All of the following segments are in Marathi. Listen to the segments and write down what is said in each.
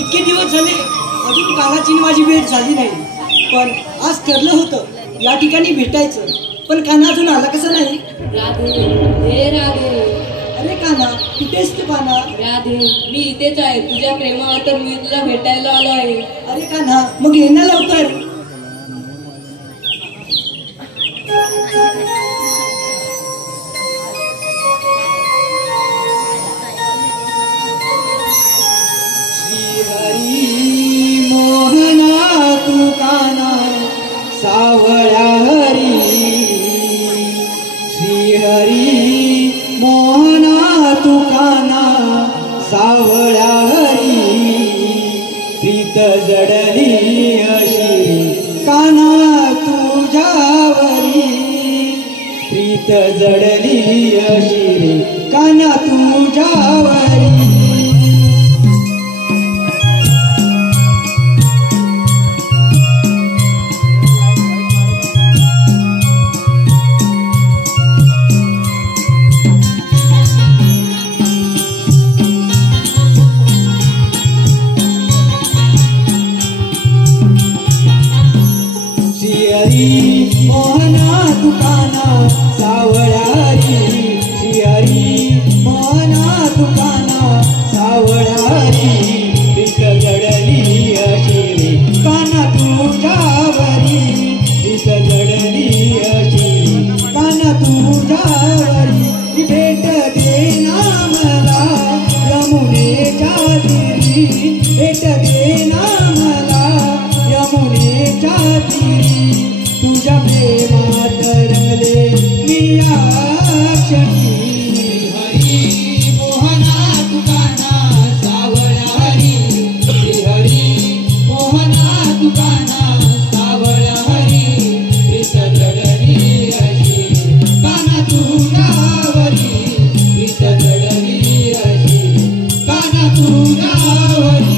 इतके दिवस झाले अजून कानाची माझी भेट झाली नाही, पण आज ठरलं होतं या ठिकाणी भेटायचं, पण काना अजून आला कसा नाही? राधे, हे राधे. अरे काना, कुठेस ते काना? राधे, मी इथेच आहे. तुझ्या प्रेमावर तर मी तुला भेटायला आलो आहे. अरे काना, मग ये ना लवकर. सावळ्या हरी, श्रीहरी मोहना तू काना सावळ्या हरी, प्रीत जडली अशी काना तुझ्यावरी, प्रीत जडली अशी काना तुझ्यावरी. मोहना दुकाना सावळ्या हरी, श्रीहरी मोहना दुकाना सावळ्या हरी, प्रीत जडली अशी काना तुझ्यावरी, प्रीत जडली अशी काना तुझ्यावरी. भेट देना मला यमुनेच्या तीरी, भेट देना मला यमुनेच्या तीरी, तुझ्या प्रेमात रंगले मी या क्षणी. हरी मोहना तुकाना सावळ्या हरी, श्रीहरी मोहना तुकाना सावळ्या हरी, प्रीत जडली अशी काना तुझ्यावरी, प्रीत जडली अशी काना तुझ्यावरी.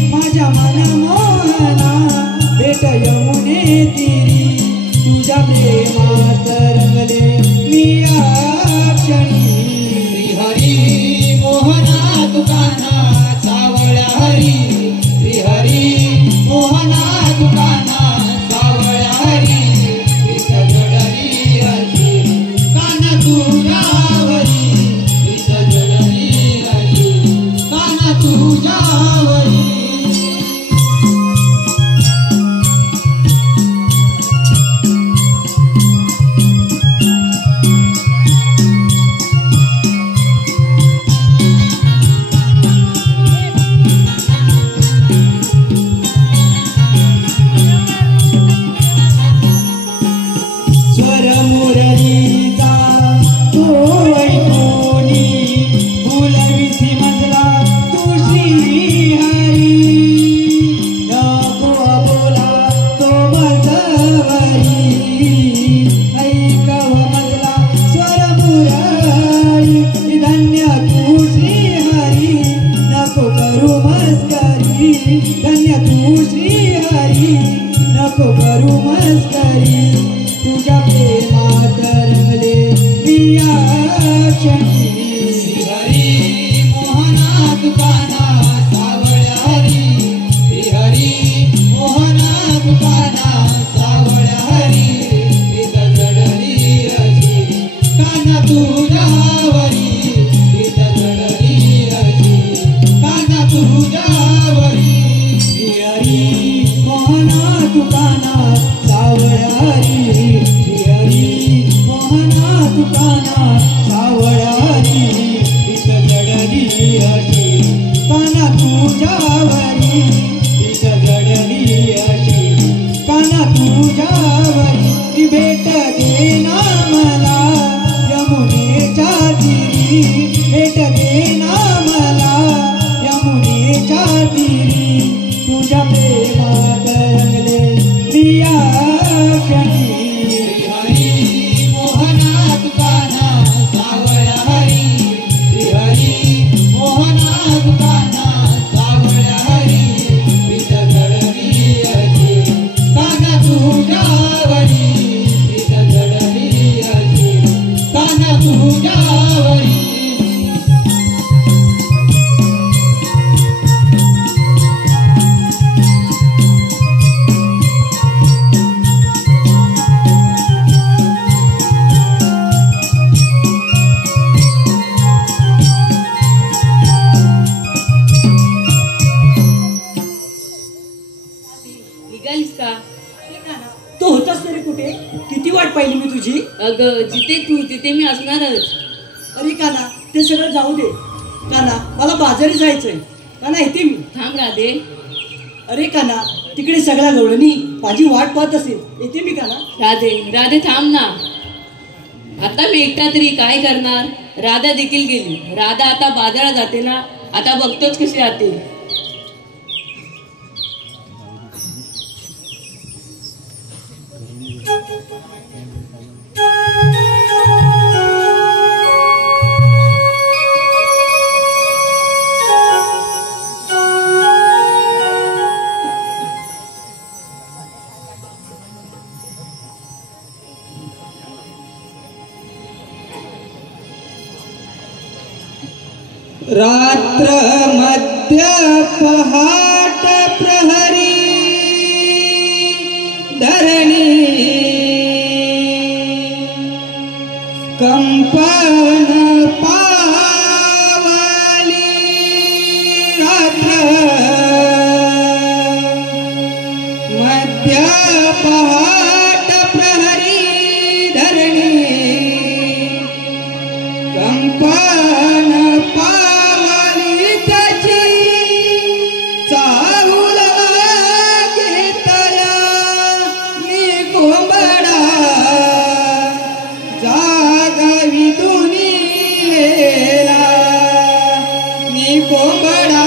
माझ्या मन मोहना भेट यमुने तीरी, तुझ्या प्रेमात रंगले मी या क्षणी. श्रीहरी मोहना तुकाना सावळ्या हरी, श्रीहरी मोहना तुकाना सावळ्या हरी, प्रीत जडली अशी काना तुझ्यावरी, प्रीत जडली अशी काना तुझ्यावरी. मुरलीचा तो ऐकोनी बोलविसी मजला तू श्रीहरी, नको बोला तो मजवरी, ऐकव मजला स्वर मुरली, धन्य तू श्रीहरी नको करू मस्करी, धन्य तू श्रीहरी नको करू मस्करी, तुझ्या प्रेमात रंगले मी या क्षणी. श्रीहरी मोहना तुकाना सावळ्या हरी, श्रीहरी मोहना तुकाना सावळ्या हरी, प्रीत जडली अशी काना तुझ्यावरी, प्रीत जडली अशी काना तुझ्यावरी. श्रीहरी मोहना तुझ्यावरी प्रीत जडली अशी काना तुझ्यावरी भेट देना मला यमुनेच्या तीरी भेट देना मला यमुनेच्या तीरी तुझ्या प्रेमात रंगले दिया क्षणी हरी मोहनात कान्हा सावळा हरी हरी मोहनात कान्हा सावळा हरी प्रीत जडली अशी कान्हा तुझ्यावरी प्रीत जडली अशी कान्हा तुझ्यावरी निघालीस का? तो होतास तरी कुठे? किती वाट पाहिली मी तुझी. अगं जिथे तू तिथे मी असणारच. अरे काना ते सगळं जाऊ दे. काना मला बाजारी जायचंय. काना येते मी. थांब राधे. अरे काना तिकडे सगळा गवळणी माझी वाट पाहत असेल. येते मी काना. राधे राधे थांब ना. आता मी एकटा तरी काय करणार. राधा देखील गेली. राधा आता बाजारात जाते ना. आता बघतोच कशी जाते. रात्र मध्य पहाट प्रहरी धरणी कंपन पावली रात्र मध्य पहाट प्रहरी धरणी कंपन पावली त्याची चाहुल घेतला मी कोंबडा जागावी दुनियेला मी कोंबडा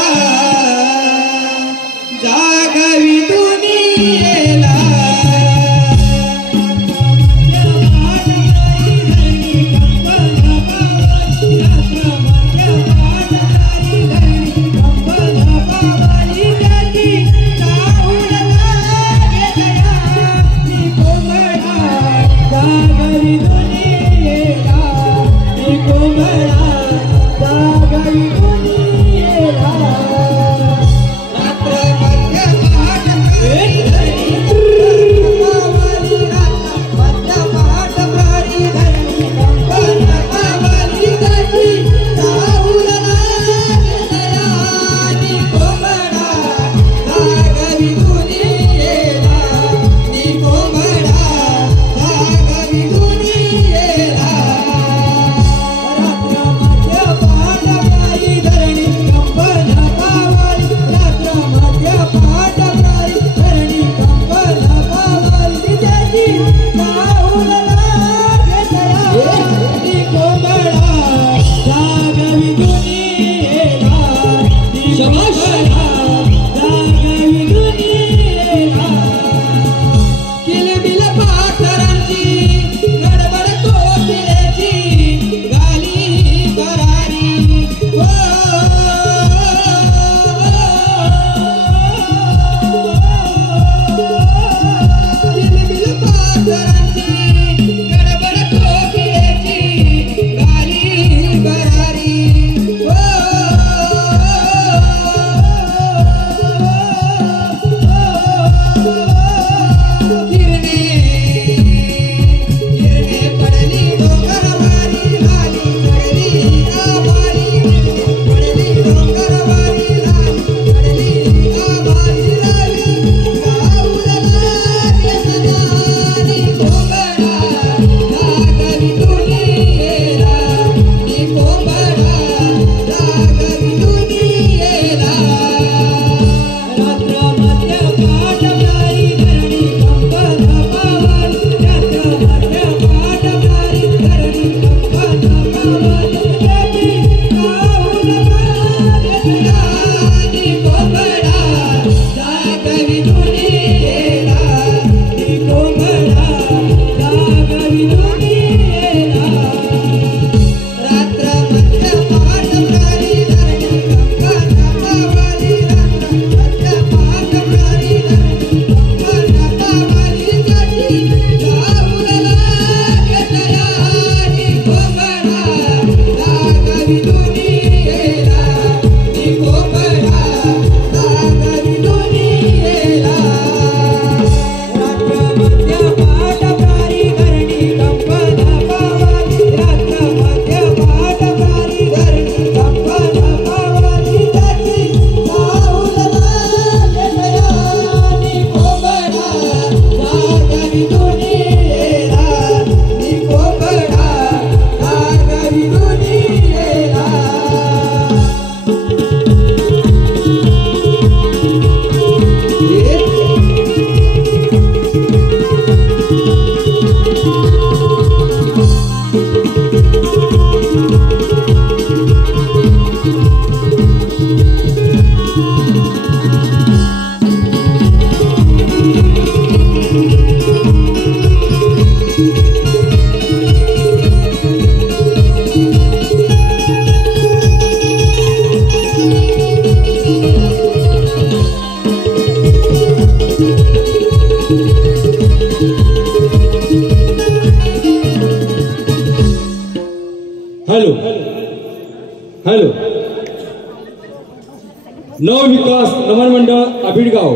नवविकास नमन मंडळ आबिडगाव,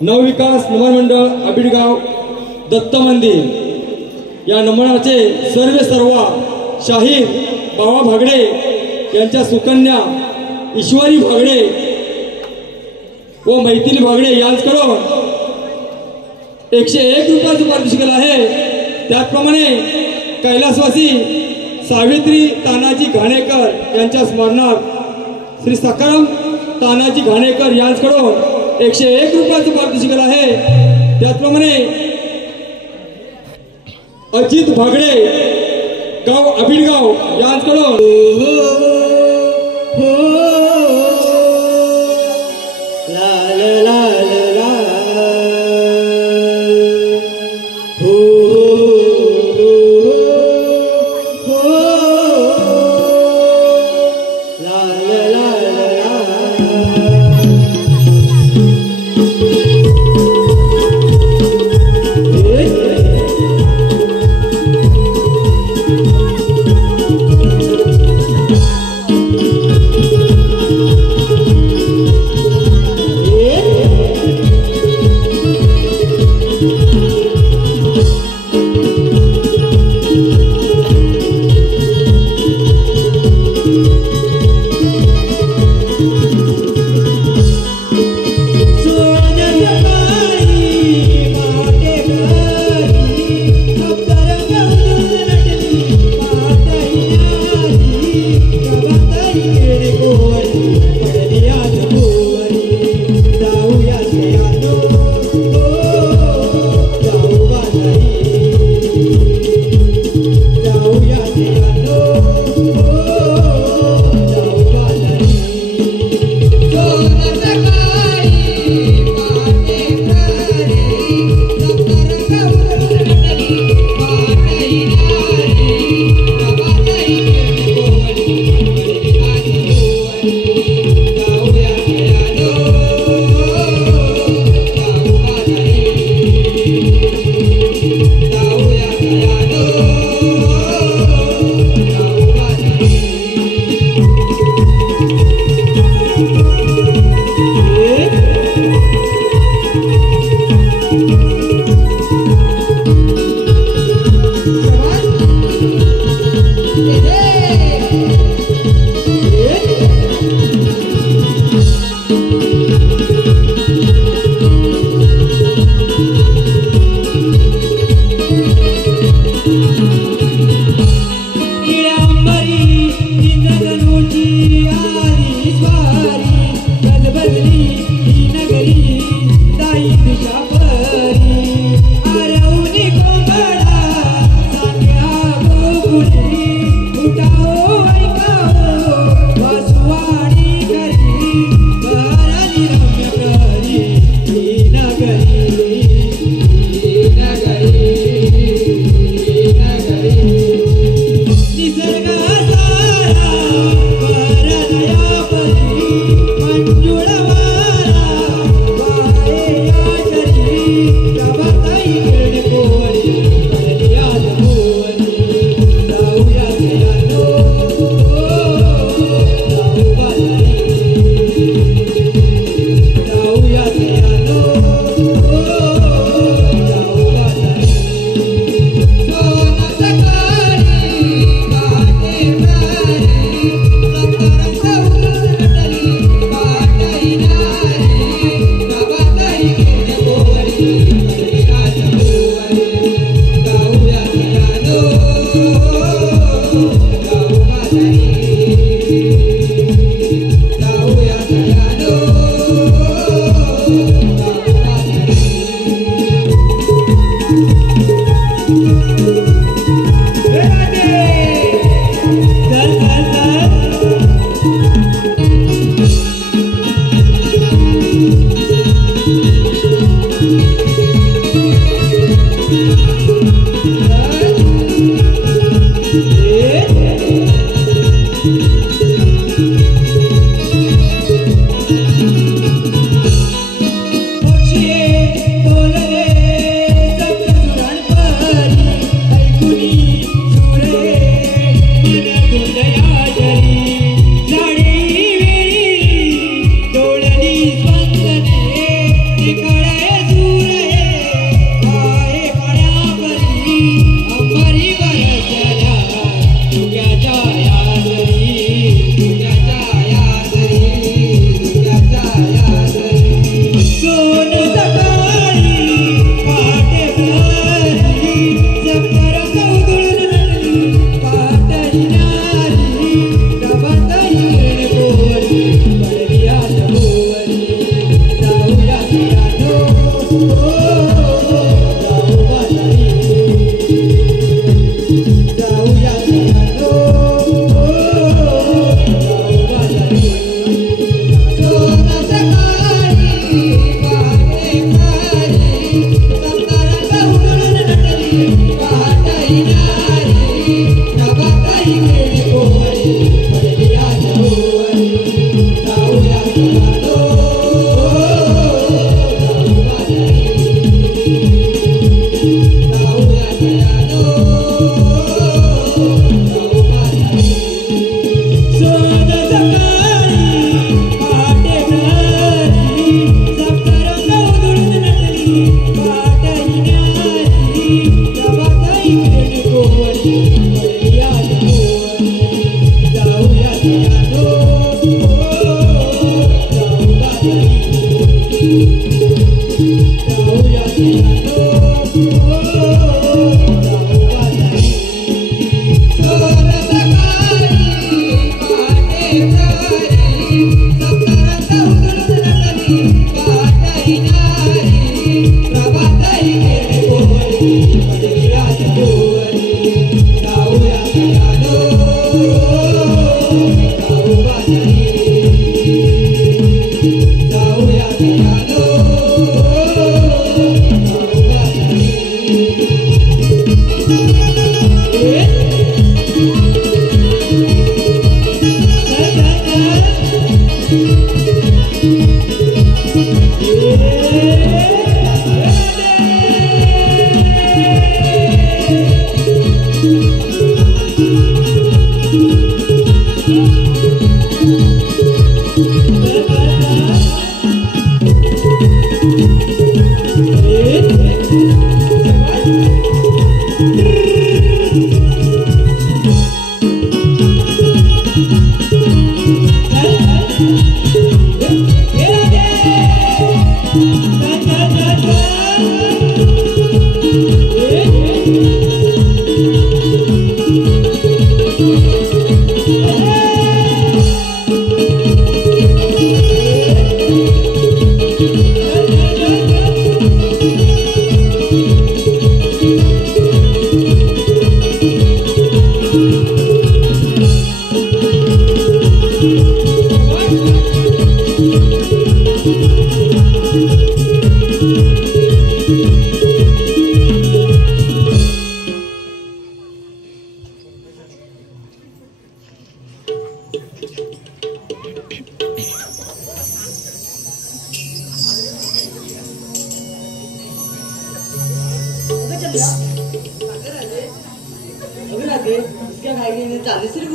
नवविकास नमन मंडळ आबिडगाव, दत्त मंदिर या नमनाचे सर्व शाहीर बाबा भागडे यांच्या सुकन्या ईश्वरी भागडे व मैथिली भागडे यांच्याकडून 101 रुपयाचं पारितोषिक आहे। त्याचप्रमाणे कैलासवासी सावित्री तानाजी घाणेकर यांच्या स्मरणार्थ श्री सखाराम तानाजी घाणेकर यांच्याकडून 101 रुपयाचं पारितोषिक आहे। त्याचप्रमाणे अजित भागडे गाव आबिडगाव यांच्याकडून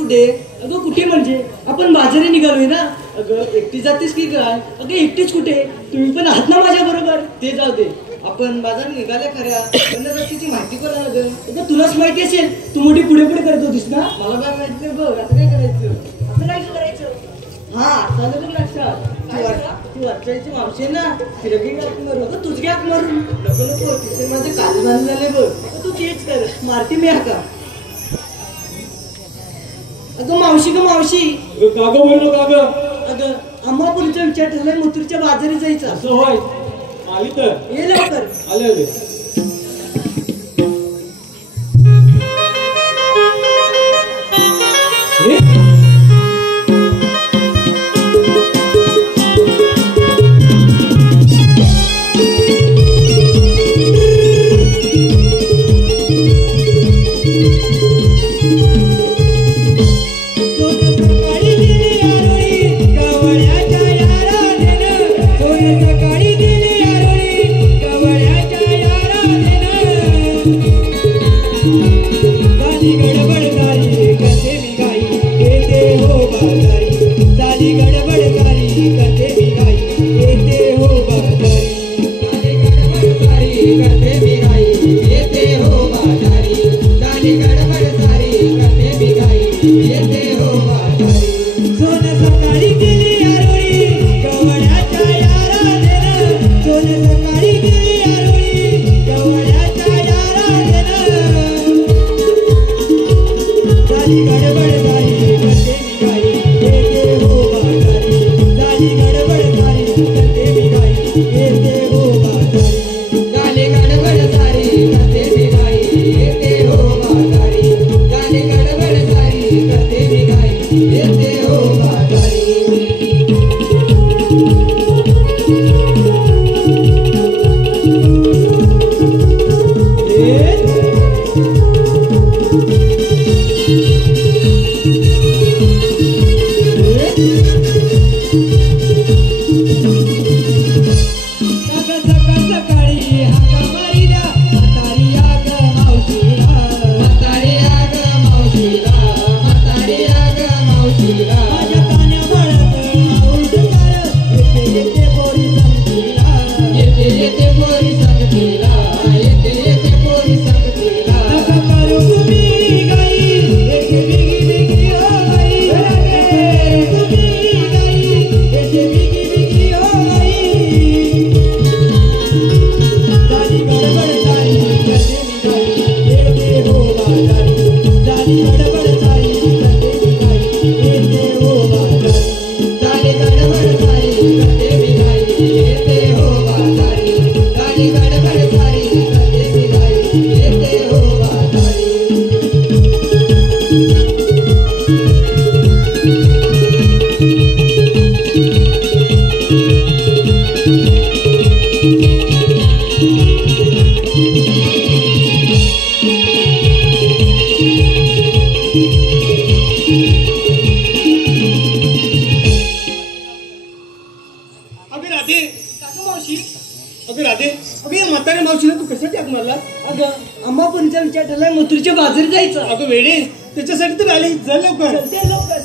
कुठे? अगं कुठे म्हणजे आपण बाजारी निघालोय ना. अगं एकटी जातेस की काय? अगं एकटीच कुठे? तुम्ही पण आहात ना माझ्या बरोबर. ते जाऊ दे, आपण बाजार निघाल्या खऱ्या पण रस्त्याची माहिती कोणाला ग? अगं तुलाच माहिती असेल, तू मोठी पुढे पुढे करत होतीस ना. मला काय माहिती नाही बघ. आता काय करायचं? आता काय करायचं? हा चालू बघ लक्षात. ती वाचायची मावशी ना, तिला काही हाक मारू. अगं तुझी हाक मारून नको नको, तिथे माझे काल बांधून झाले बघ. तू तेच कर, मारते मी हाका. अगं मावशी ग मावशी. कागं म्हणलो कागं. अगं अम्मापूरचा विचार ठरलाय, मुतूरच्या बाजारी जायचं. असं होय, आली तर ये लवकर. आले आले. अगं राधे, काका मावशी, अगं राधे, अगं या म्हाताऱ्या मावशीला तू कशासाठी हाक मारला? अगं अम्मापणचा विचार ठरलाय मथुरेच्या बाजारी जायचं. अगं वेडे, त्याच्यासाठी तर आली. चल लवकर. चलते लवकर.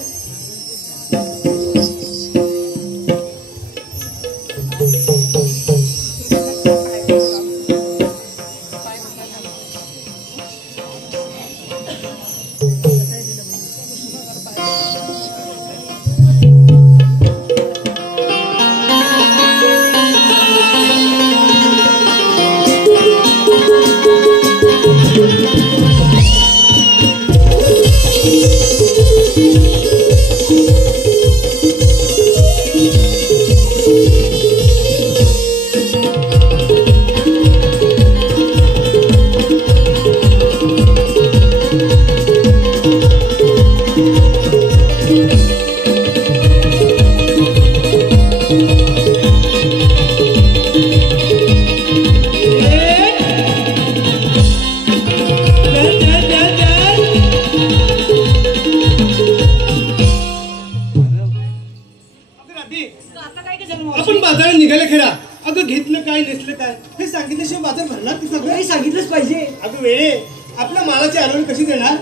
आपण बाजारात निघाले खरा. अगं घेतलं काय नेसलं काय हे सांगितल्याशिवाय बाजार भरणार की सगळं? काही सांगितलंच पाहिजे. अगं वेळे, आपल्या मालाची आठवण कशी देणार?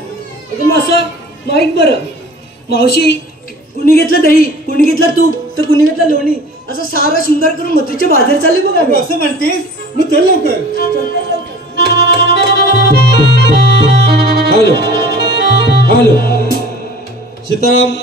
अगं असं माहीत बरं मावशी, कुणी घेतलं दही, कुणी घेतलं तूप, तर कुणी घेतलं लोणी, असं सारा शृंगार करून मथुरेचे बाजार चालले बघा. अगं असं म्हणतेस, मग चल लवकर. Hello hello Sitaram.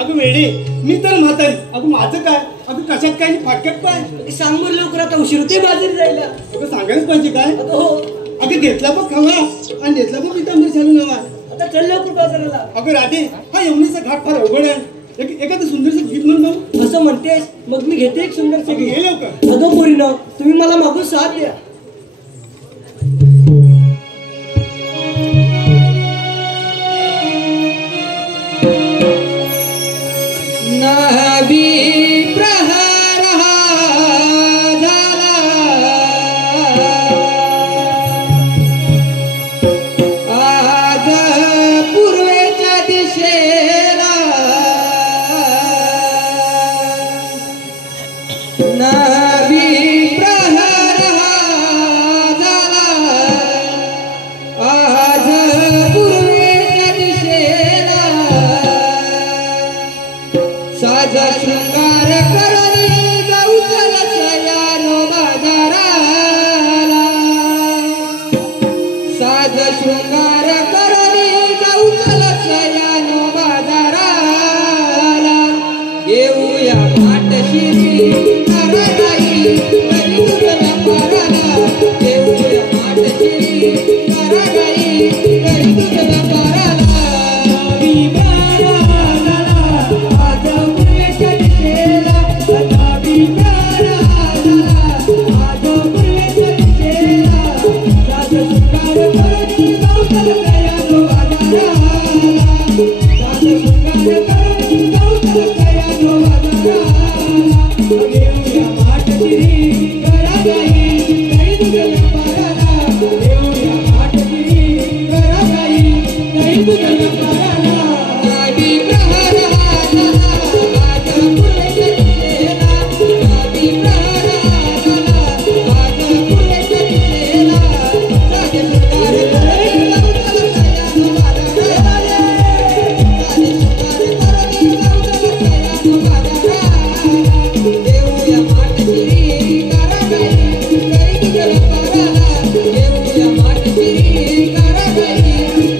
अगं वेडे, मी तर म्हातारी. अगं माझं काय? अगं कशात काय फाटक्यात काय? सांग बरं लवकर, आता उशीर होते बाजारी जायला. अगं सांगायलाच पाहिजे काय? अगं हो. अगं घेतला पण खावा आणि घेतला पण पितांबर चालू नवा. आता चल लवकर बाजाराला. अगं राधे, हा यमुनेचा घाट फार अवघड आहे. एखादं सुंदरसं गीत म्हणून. असं म्हणतेस, मग मी घेते एक सुंदर सगळी. घे लवकर. अगं पोरीनो, तुम्ही मला मागून साथ द्या. नाभी प्रहार झाला, आज पूर्वेच्या दिशेला. नाभी प्रहार झाला, आज पूर्वेच्या दिशेला. साजा शृंगार करून जाऊ चल सयानो बाजाराला. साज शृंगार करून जाऊ चल सयानो बाजाराला. येऊया पाठशिरी करागाई करी तुझ्या व्यापाराला. येऊया पाठशिरी करागाई करी तुझ्या व्यापाराला.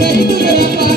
Thank you.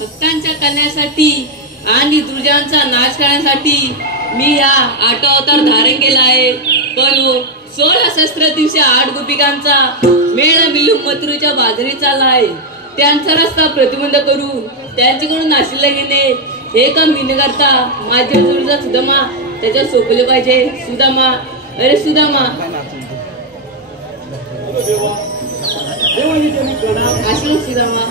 भक्तांच्या कल्याणासाठी आणि दुर्जांचा नाश करण्यासाठी मी या 8 अवतार धारण केला आहे. पण 16 शस्त्र दिवशी 8 गोपिकांचा मेळा मिळून मथुरेच्या बाजारी चालला आहे. त्यांचा रस्ता प्रतिबंध करून त्यांच्याकडून नाशिला घेणे हे काम मी न करता माझ्या जोडीचा सुदामा त्याच्यावर सोपवले पाहिजे. सुदामा, अरे सुदामा, आशीर्वाद सुदामा.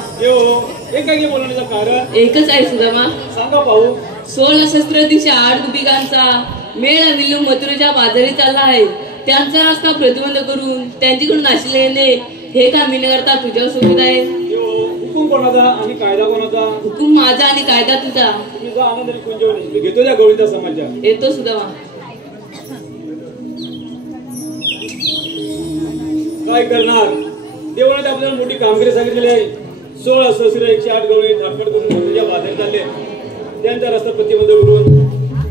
बोलण्याचं कारण एकच आहे सुदामा. सांगा पाहू. 16 शस्त्र दिवशी 8 गोपिकांचा मेळा मिळून मथुरेच्या बाजारी चालला आहे. त्यांचा रस्ता प्रतिबंध करून त्यांच्याकडून नाशिला येणे हे काम मी न करता तुझ्यावर सोबत आहे. हुकूम कोणाचा आणि कायदा कोणाचा? हुकूम माझा आणि कायदा तुझा. तुम्ही जा आनंद कुंजवणी. मी घेतो त्या गोविंदा समाजा. येतो सुदामा. काय करणार? देवाने आपल्याला मोठी कामगिरी सांगितलेली आहे. 16 शस्त्र 108 गवळी थापट करून मथुरेच्या बाजारी चालले. त्यांचा रस्ता प्रतिबंध करून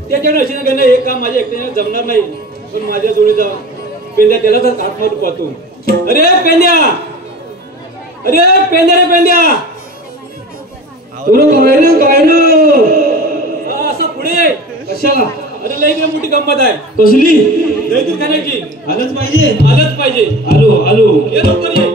त्याच्या नशीने करणं हे काम माझ्या एकट्याने जमणार नाही. पण माझ्या जोडीचा पेंद्या त्याला तर हातमध्ये पाहतो. अरे पेंद्या, अरे पेंद्या, रे पेंद्या, असं पुढे कशाला? अरे लई मोठी गंमत आहे. कसली? लई दूर खाण्याची. आलंच पाहिजे. आलंच पाहिजे. आलो आलो. ये लवकर ये.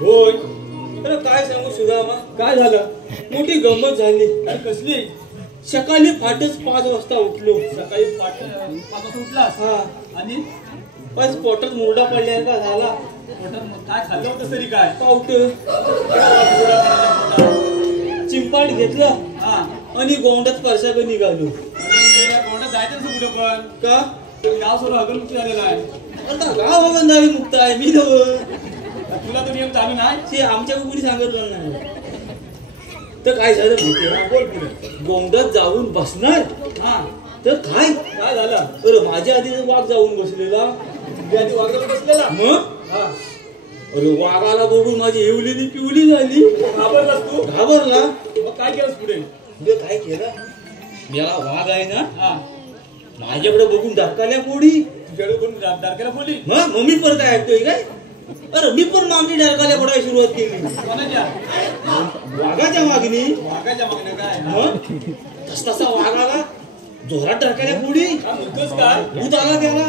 होय. अरे काय सांगू सुदामा, काय झालं? मोठी गंमत झाली. अरे कसली? सकाळी फाटच 5 वाजता उठलो. सकाळी 5 वाजता उठलास? हा. आणि बस पोटात मुरडा पडल्यासारखा झाला. पोटात काय खाल्लं होतं तरी? काय पावट चिंपाट घेतलं. हा. आणि गोंडात परसाकडे निघालो. गोंडात जायचं नसतं कुठं पण. का? गाव सोडून हगलमुक्त झालेला आहे. आता गाव हगलदारी मुक्त आहे. मी तुला तो नियम चालू नाही. ते आमच्या कुणी सांगितलं नाही. तर काय झालं माहिती? बोल पुढे. गोंडात जाऊन बसणार. हा. तर काय काय झालं? अरे माझ्या आधी वाघ जाऊन बसलेला. आधी वाघ जाऊन बसलेला. मग हा. अरे वाघाला बघून माझी एवलेली पिवली झाली. घाबरलास तू? घाबरला. मग काय केलंस पुढे? पुढे काय केलं? याला वाघ आहे ना. हा. माझ्याकडे बघून दारकाल्या पोडी. तुझ्याकडे बघून दारकाल्या पोडी. मम्मी पण काय ऐकतोय काय? अरे मी पण मागणी डारकाल्या पडायला सुरुवात केली. कोणाच्या? वाघाच्या मागणी. वाघाच्या मागणी काय? मग तसा वाघाला जोरात डारकाल्या पुढी. काय भूत आला त्याला.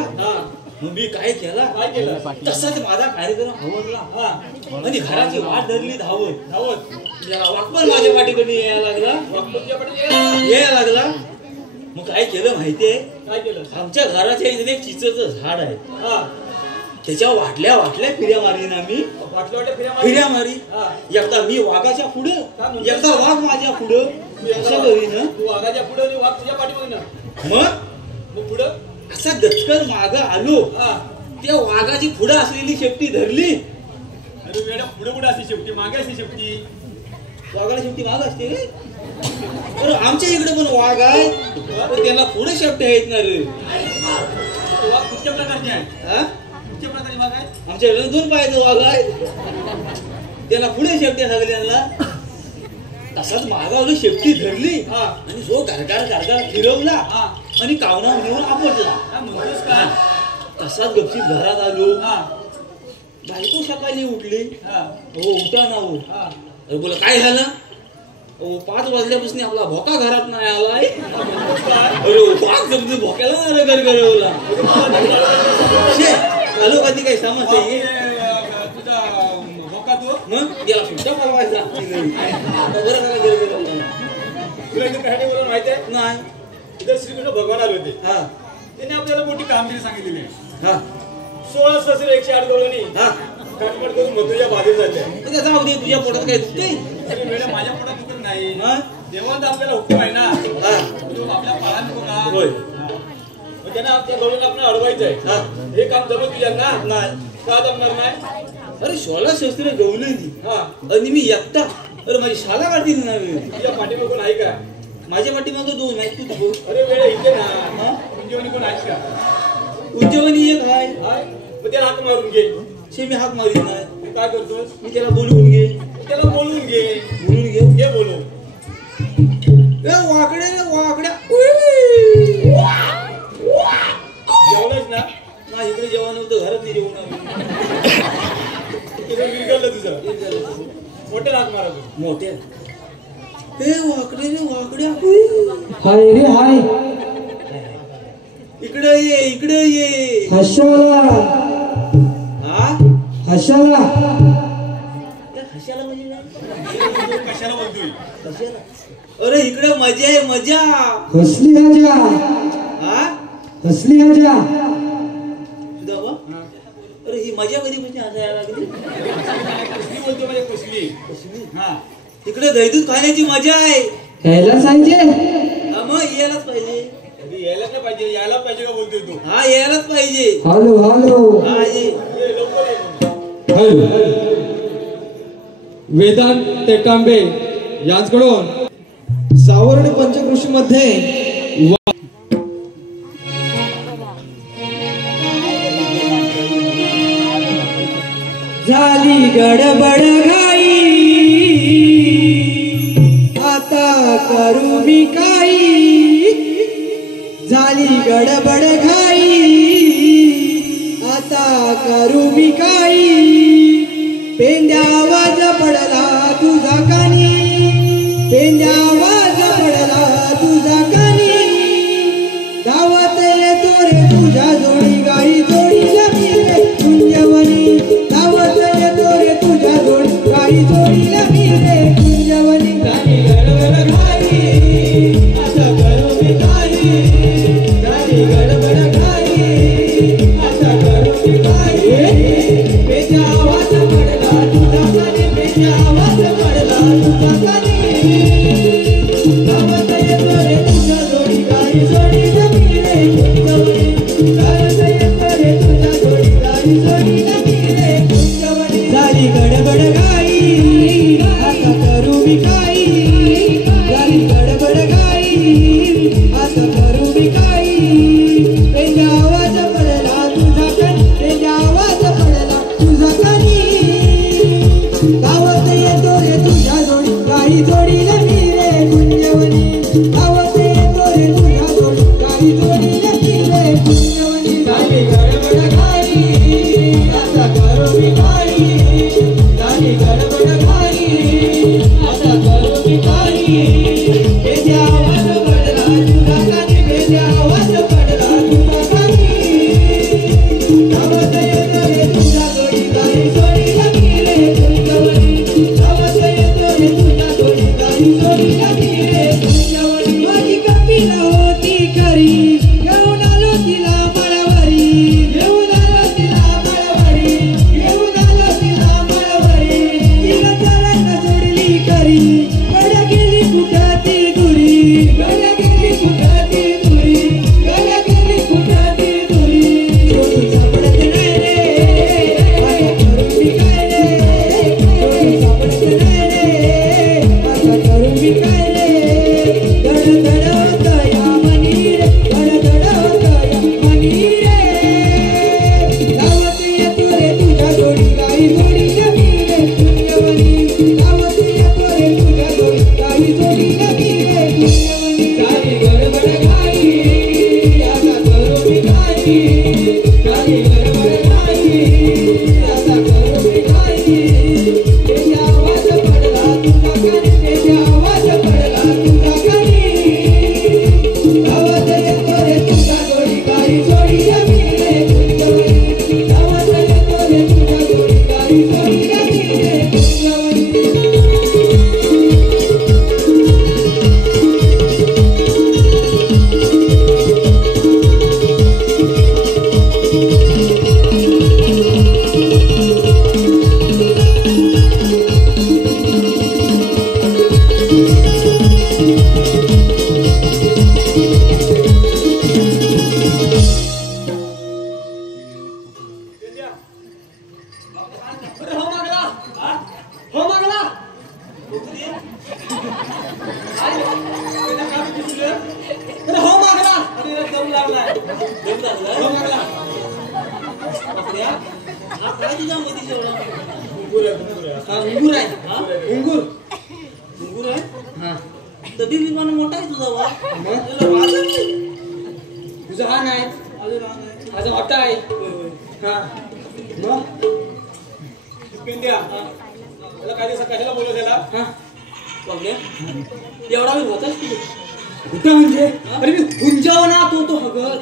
मग मी काय केला? काय केलं? तसाच माझा कार्यक्रम आवडला. आणि घराची वाट धरली धावत धावत. वाघ पण माझ्या पाठीकडे यायला लागला. यायला लागला. मग काय केलं माहितीये? काय केलं? आमच्या घराच्या इथे एक चिचेचं झाड आहे. त्याच्या वाटल्या फिर्या मारी ना मी. फिर्या मारी. एकदा मी वाघाच्या पुढे, एकदा वाघ माझ्या पुढे. असं करी ना. तू वाघाच्या पुढे, वाघ तुझ्या पाठीमागे. मग पुढं असा गचकन माग आलो. त्या वाघाची पुढे असलेली शेपटी धरली. अरे वेळा पुढे पुढे असते शेपटी, मागे असते शेपटी. वाघाला शेपटी माग असते रे. अरे आमच्या इकडे पण वाघ आहे. त्याला पुढे शेपटी आहेत ना रे. वाघ कुठच्या प्रकारचे आहे? आमच्याकडे 2 पायाचा वाघ आहे. त्याला पुढे शेपट्या सगळ्यांना. तसाच मागावली शेपटी धरली. आणि जो गारगार फिरवला. आणि कावना घेऊन आपटला. तसाच गपशीत घरात आलो. बायको सकाळी उठली. हो उठा ना हो. अरे बोला काय झालं? 5 वाजल्यापासून आपला भोका घरात नाही आलाय. अरे वाघ जमून भोक्याला ना गरगरवला. आलो कधी काही समस्या आहे तुझा भोका तो. मग याला सुद्धा पळवायचा. बरं करा गरगरवला. तुला इथे कहाणी बोलून माहिती आहे? नाही. इथे श्रीकृष्ण भगवान आले होते. हा. त्यांनी आपल्याला मोठी कामगिरी सांगितलेली आहे. हा. 16 सहस्र 108 गवळणी. हा. काटपट करून मथुरेच्या बाहेर झाले. जाऊ दे तुझ्या पोटात काय दुखते? अरे माझ्या पोटात दुखत नाही. देवांचा आपल्याला हुकूम आहे ना. आपल्या पाळा नको का? होय. त्यांना आपल्या गवळीला आपण अडवायचं आहे. हे काम जमत तुझ्या ना. नाही. का जमणार नाही? अरे 16 शस्त्र गवळणी. आणि मी एकटा अरे माझी शाला काढतील ना तुझ्या पाठीमागे कोण आहे का? माझ्या पाठीमागं 2 आहेत तू बोल. अरे वेळ इथे ना. हा? उंजवणी कोण आहेस का? उद्योगनी एक आहे हाय मग त्याला हाक मारून घे. शे मी हाक मारीत नाही. तू काय करतोस? मी त्याला बोलवून घे. त्याला बोलवून घे. बोलून घे. घे बोलवून. ए वाकड्या रे वाकड्या. जेवलंच ना? नाही इकडे जेवण होतं घरात नाही जेवण आम्ही. तिकडे विरघळलं तुझं. मोठ्या हाक मारा तू. मोठ्या ए वाकड्या रे वाकड्या. हाय रे हाय इकडे ये हशाला हा हशाला त्या हशाला म्हणजे काय? कशाला बोलतोय? कशाला? अरे इकडे मजा आहे मजा. हसली हजा हा हसली हजा सुद्धा बा अरे ही मजा कधीपासून हसायला लागली. कसली बोलतो म्हणजे कसली? कसली? हा इकडे दहीदूध खाण्याची मजा आहे. यायला सांगे हा मग यायलाच पाहिजे. कधी यायलाच नाही पाहिजे. यायला पाहिजे का बोलतोय तू? हा यायलाच पाहिजे. हॅलो हॅलो हा ये ये, लवकर ये. हॅलो. वेदांत टेकांबे यांच्याकडून सावर्ण पंचकृषी मध्ये झाली गडबड घाई आता करू मी काही झाली गडबड घाई आता करू मी काही पेंड्या आवाज पडला तुझा कानी पेंड्या आवाज पडला तुझा कानी गावात येतो रे तुझ्या जोडी गाई जोडीला मी रे कुंजवनी गावात येतो रे तुझ्या जोडी गाई जोडीला मी रे कुंजवनी गाणी गडबड घाई आता करू मी काही गाणी गडबड घाई आता करू मी काही पेंड्या आवाज पडला तुझा कानी पेंड्या आवाज पडला तुझा कानी गावात येतो रे तुझ्या जोडी गाई जोडीला मी रे कुंजवनी गावात येतो रे तुझ्या जोडी गाई जोडीला मी रे कुंजवनी झाली गडबड घाई आता करू मी काही झाली गडबड घाई आता करू मी काही पेंड्या आवाज पडला तुझा कानी पेंड्या आवाज पडला तुझा कानी गावात येतो रे तुझ्या जोडी गाई जोडीला मी रे कुंजवनी गावात येतो रे तुझ्या जोडी गाई जोडीला मी रे कुंजवनी झाली गडबड घाई आता करू मी काही झाली गडबड घाई आता करू मी काही पेंड्या आवाज पडला तुझा कानी पेंड्या आवाज पडला तुझा कानी गावात येतो रे तुझ्या जोडी गाई जोडीला मी रे कुंजवनी गावात येतो रे तुझ्या जोडी गाई जोडीला मी रे कुंजवनी माझी कपिल होती खरी घेऊन आलो तिला मळवरी घेऊन आलो तिला मळवरी घेऊन आलो तिला मळवरी तिला चालायला सोडली खरी गड गेली कुठं ती दुरी गड गेली कुठं ती दुरी गड गेली कुठं ती दुरी जोडी सापडत नाही रे आता करू मी काय रे जोडी सापडत नाही रे आता करू मी काय रे धड धड होत या मनी रे धड धड होत या मनी रे गावात येतो रे तुझ्या जोडी गाई जोडीला मी रे कुंजवनी गावात येतो रे तुझ्या जोडी गाई जोडीला मी रे कुंजवनी झाली गडबड घाई आता करू मी काही झाली गडबड घाई आता करू मी काही पेंड्या आवाज पडला तुझा कानी पेंड्या आवाज पडला तुझा कानी गावात येतो रे तुझ्या जोडी गाई जोडीला मी रे कुंजवनी गावात येतो रे तुझ्या जोडी गाई जोडीला मी रे कुंजवनी अरे हो मागला. हो मागला. अरे हो मागला. अरे दम लागलाय. दम लागला? हो मागला. बापऱ्या, हा काय तुझ्या मध्ये एवढा उंगूर आहे, उंगूर आहे. हा उंगूर आहे. हा? उंगूर. घुंगूर आहे? हा तबी विमान मोठा आहे तुझा वा. मग? त्याला राजा नाही. तुझा हा नाही. अजून रान आहे. माझा मोठा आहे. होय, होय. हा मग पेंड्या. त्याला काय दिवसा कशाला बोलवलं त्याला? हा बापऱ्या, एवढा वेळ होताच तू. कुठं म्हणजे अरे मी गुंजाव ना तो हगत.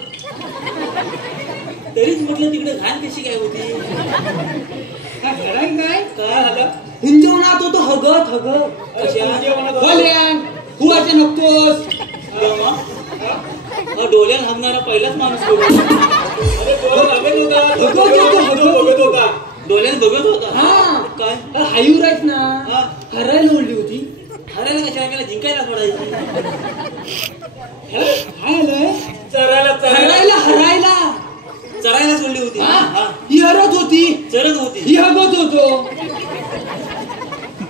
तरीच म्हटलं तिकडे घाण कशी काय होती. काय घराय काय काय झालं? गुंजाव ना तो हगत हगत. कशा जेवणात होतं? बोल्या कुवाचे नकतोस. डोल्यात हागणारा पहिलाच माणूस होता. अरे डोळा लागत होता. बघत होता. डोल्यात बघत होता. हा काय हायूर आहेत ना. हा. हरायला ओढली होती. हरायला कशा केला जिंकायला पडायची. काय आलंय चरायला हरायला हरायला. चरायला सोडली होती. हा? हा. ही हरत होती. चरत होती. ही हगत होतो.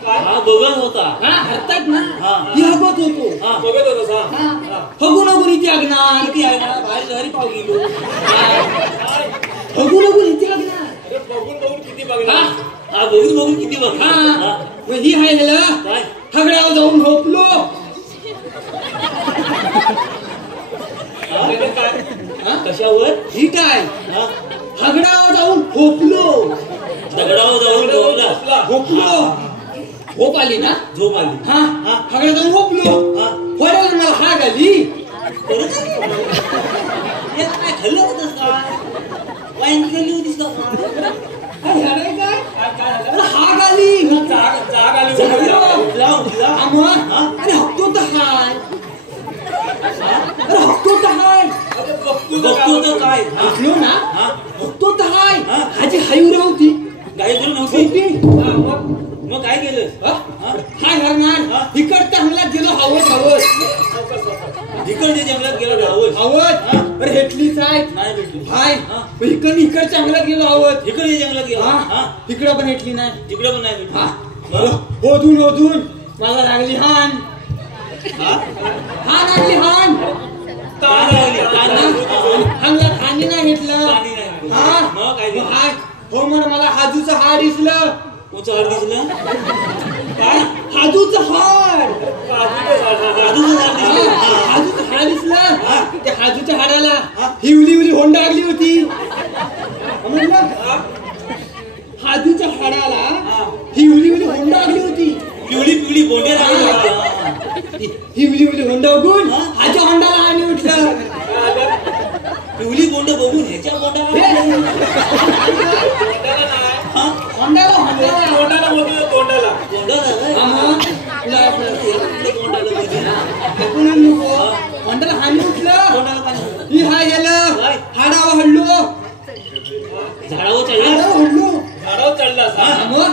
हा बघत होता. हा हरतात ना. हा. ही हगत होतो. हा बघत होतास हा? हा. हगून हगून इथे अगणार. किती आहे ना बाहेर घरी पाव गेलो. हगून हगून इथे अगणार. अरे बघून बघून किती हा बघणार? हा बघून बघून किती बघ. हा मग ही हाय ह्याला काय हगड्यावर जाऊन झोपलो. त्याने काय? हा? कशावर ही काय हा हगडावर जाऊन झोपलो. दगडावर जाऊन झोपला. झोपलो. झोप आली ना. झोप आली. हा हगड्यावर जाऊन झोपलो. हा. वड्याला मला हाग आली. परत हे काय खाल्लं होतंस काय वाईन खाल्ली होतीस का काय झालंय काय काय झालं? अरे हाग आली. जाग आली जाग होती. आली. उठला उठला. हा मग? अरे हकतो तर हाय. अरे हकतो तर हाय. अरे बघतो बघतो तर काय हा. उठलो ना. हा. हकतो तर हाय. हा. हाजी हायूर होती. गाई करून नव्हती. होती. हा, मग मग काय केलं हा? हा? काय हरणार इकडच्या हंगलात गेलो हवत हवत सावकाश, सावकाश. इकडच्या जंगलात गेला धावत. हवत. अरे हेटलीच आहे. नाही भेटली. हाय हा. मग इकडच्या हंगलात गेलो हवत. इकडे जंगलात गेला. हा हा तिकडं पण हेटली नाही. तिकडे पण नाही भेटली. हा बरं ओधून मला लागली हान. हा हान लागली हान. ताण लागली, ताण लागली. हंगलात हानी नाही घेतलं. पाणी नाही भेटलं. हा मग काय केलं? हाय हो म्हण मला हाजूचं हाड दिसलं. कोणचं हाड दिसलं काय हाजूचं हाड. काजूचं झाड दिसलं. हा. हाजूचं हाड दिसलं. त्या हाजूच्या हाडाला हिवली होंडा लागली होती. म्हणलं हाजूच्या हाडाला हिवली होंडा लागली होती. पिवळी पिवळी बोंडे लागली होती. हिवली होंडा बघून हाच्या होंडाला हानी उठलं. पिवळी बोंड बघून ह्याच्या बोंडा होंडाला होंडाला तोंडाला बोलतो तोंडाला. बोंडा झालाय. तुला बोंडाला बोलली. ऐकून नको. होंडाला हानी उठलं. बोंडाला काय ही हाय गेलं काय? हाडावर हडलो. झाडावर चढला. हाडावर हडलो. झाडावर चढलास हा? मग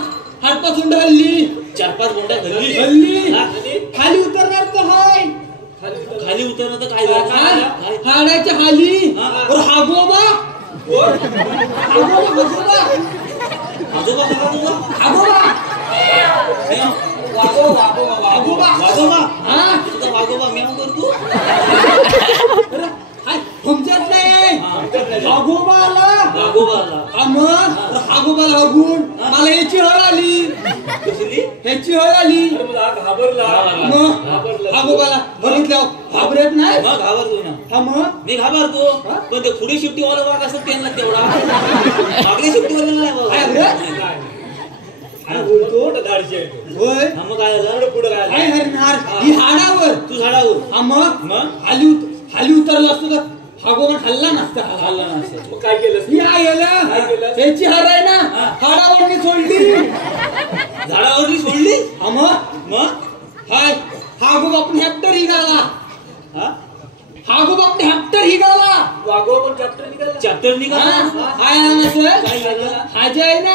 हाडपासून हल्ली 4-5 बोंडा धरली. हल्ली हा? खाली उतरणार तर हाय. खाली उतरलं तर काय झालं? काय? हाडाच्या खाली हा. और हागोबा हागोबा आजोबा बघा तुझा हागोबा वागोबा वागोबा हा तुझा वागोबा म्याव करतो. अरे, हाय तुमच्यात नाही हागोबाला वागोबाला मग हागोबाला हागून मला याची हळ आली. कसली ह्याची हळ आली. अरे मग हा घाबरला. मग हागोबाला बघितलं घाबरत नाही. मग घाबरतो ना. हा मग मी घाबरतो पण ते पुढे शिफ्टीवाला वाघ असं त्यांना तेवढा मागल्या शिफ्टीवाला नाही काय बाबा. हरत? काय बोलतो मोठं धाडशी आहे तो. होय हा मग काय झालं पुढं काय काय झालं? हरणार ही हाडावर. तू झाडावर हा मग मग खाली उतरला असतो तर हागोबा हल्ला नसता. हल्ला नसेल. मग काय केलंस? ही काय आयला केलं? त्याची हार आहे ना हाडावर सोडली. झाडावरली सोडली. हा मग हाय हागोबापण हॅप्टर ही गाला. हा हागोबापण हॅप्टर ही गाला. वाघोबा पण चॅप्टर निघाला. चॅप्टर निघाला. हाय नसेल काय झालं? हाजी आहे ना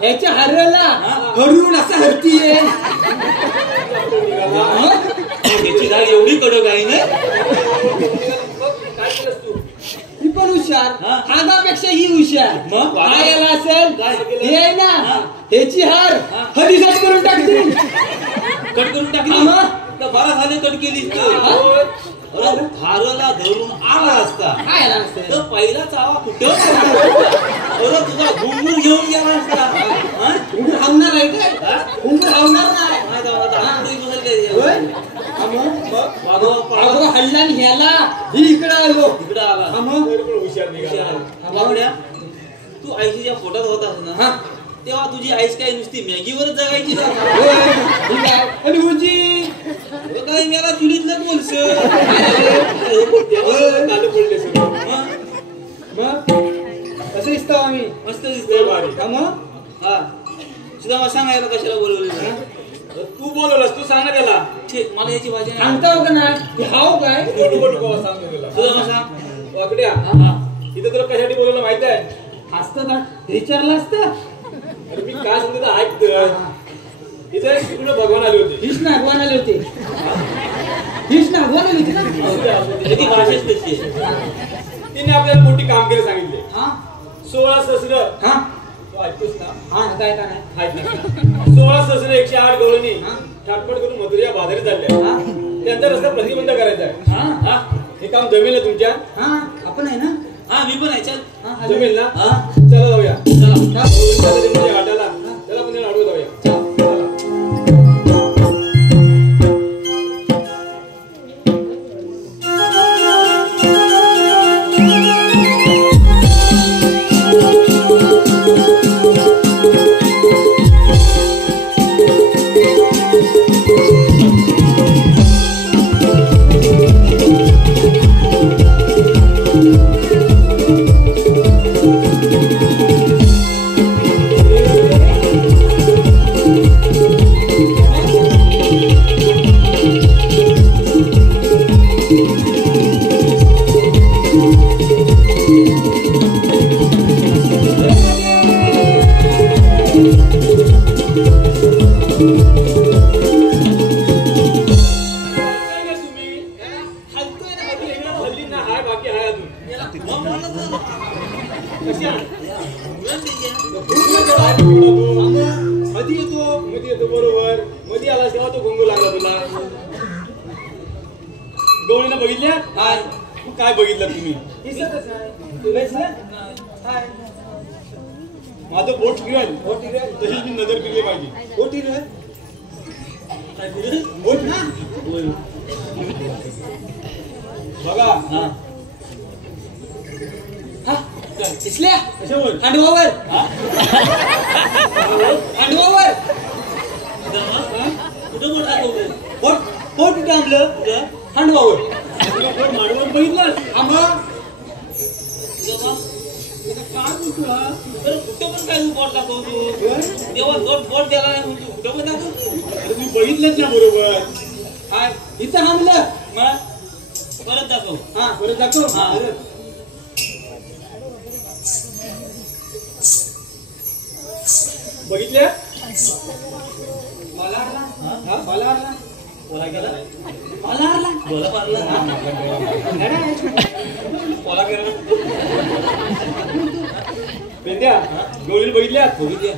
ह्याच्या हरला हरून असं हरती आहे. त्याची गाडी एवढी कडक आहे ना. काय केलंस तू? ही पण हुशार हा. हागापेक्षा ही हुशार. मग? काय याला असेल काय? हे आहे ना ह्याची हार हा. हरिसाट करून टाकतील. कट करून टाकली. हा. तर बरा झाले कट केलीस तर धारला धरून आला असता तर पहिला चावा कुठं तुझा घुंगूर घेऊन गेला असता. धावणार आहे काय धावणार नाही हल्ला ह्याला ही इकडे आलो इकडे आला हुशार निघाला. बाबड्या, तू आईच्या पोटात होतास ना तेव्हा तुझी आईस काय नुसती मॅगीवरच जगायची ना. आणि उजी काय मला चुलीतलं बोलस काल पडले सगळं. मग कसं दिसतो आम्ही मस्त दिसतंय भारी. मग हा सुद्धा मला सांगायला कशाला बोलवलं. तू बोलवलंस, तू सांग ना त्याला. ठीक, मला याची भाजी नाही. सांगता का नाही हाव काय सांगतो तुला. सुद्धा मला सांग. वाकड्या, इथं तुला कशासाठी बोलवलं माहित आहे? असतं का विचारलं असतं अरे मी काय सांगतो ते ऐक तर. इथं एक तिकडे भगवान आले होते. हिच नागवान आले होते हिच नागवान आली होती ना त्याची भाषाच तशी आहे. तिने आपल्याला मोठी कामगिरी सांगितली. हा 16 सहस्र. हा तू ऐकतोस ना? हा काय का नाही ऐक ना. 16 सहस्र 108 गवळणी ठाटपट करून मथुरा बाजारी चालल्या. हा त्यांचा रस्ता प्रतिबंध करायचा आहे. हा हे काम जमेल ना तुमच्या? हा आपण आहे ना हा मी पण आहे चल. हा आलो. जमेल ना? हा चला जाऊया. चला. घाटाला त्याला पण अडवू जाऊया. चला. मध्ये येतो बरोबर. मध्ये आला तेव्हा तो घुंगू लागला तुला. गवळीनं बघितल्या काय? काय बघितलं तुम्ही? माझं बोट फिरेल तशी मी नजर फिरली पाहिजे. बोट फिरवेल? बोट ना बघा. हा इसल्या कशावर? हांडवावर हांडवावर कुठं बोट दाखवलं? बोट बोट कुठं आणलं कुठं? हांडवावर तुला बोट माडवर बघितलं? आम्हा काय बोलतो हा? बरं, कुठं पण काय बोट दाखवतो तेव्हा बोट द्यायला नाही म्हणतो. कुठं पण दाखव. अरे तुम्ही बघितलंच ना बरोबर. काय इथं थांबलं मग परत दाखव. हा परत दाखव हा. बघितल्या? मला आणला हा? मला आणला पोला गेला. मला आणला बोला पारला. पोला गेला. पेंद्या गवळीला बघितल्या? बघितल्या.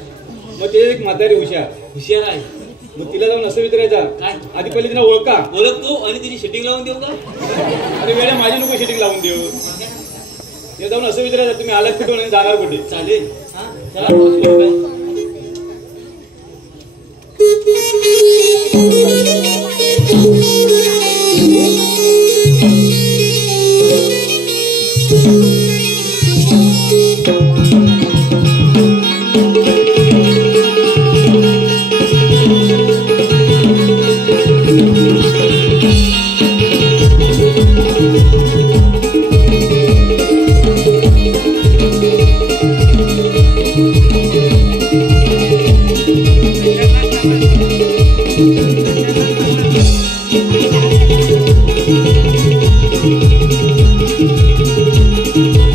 मग ते एक म्हातारी हुशार आहे. मग तिला जाऊन असं विचारायचा काय? आधी पहिले तिला ओळखा. ओळखतो आणि तिची शेटिंग लावून देऊ का? अरे वेळा माझी नको शेटिंग लावून देऊ. तिला जाऊन असं विचारायचं तुम्ही आलात कुठून आणि जाणार कुठे? चालेल. चला. Thank you.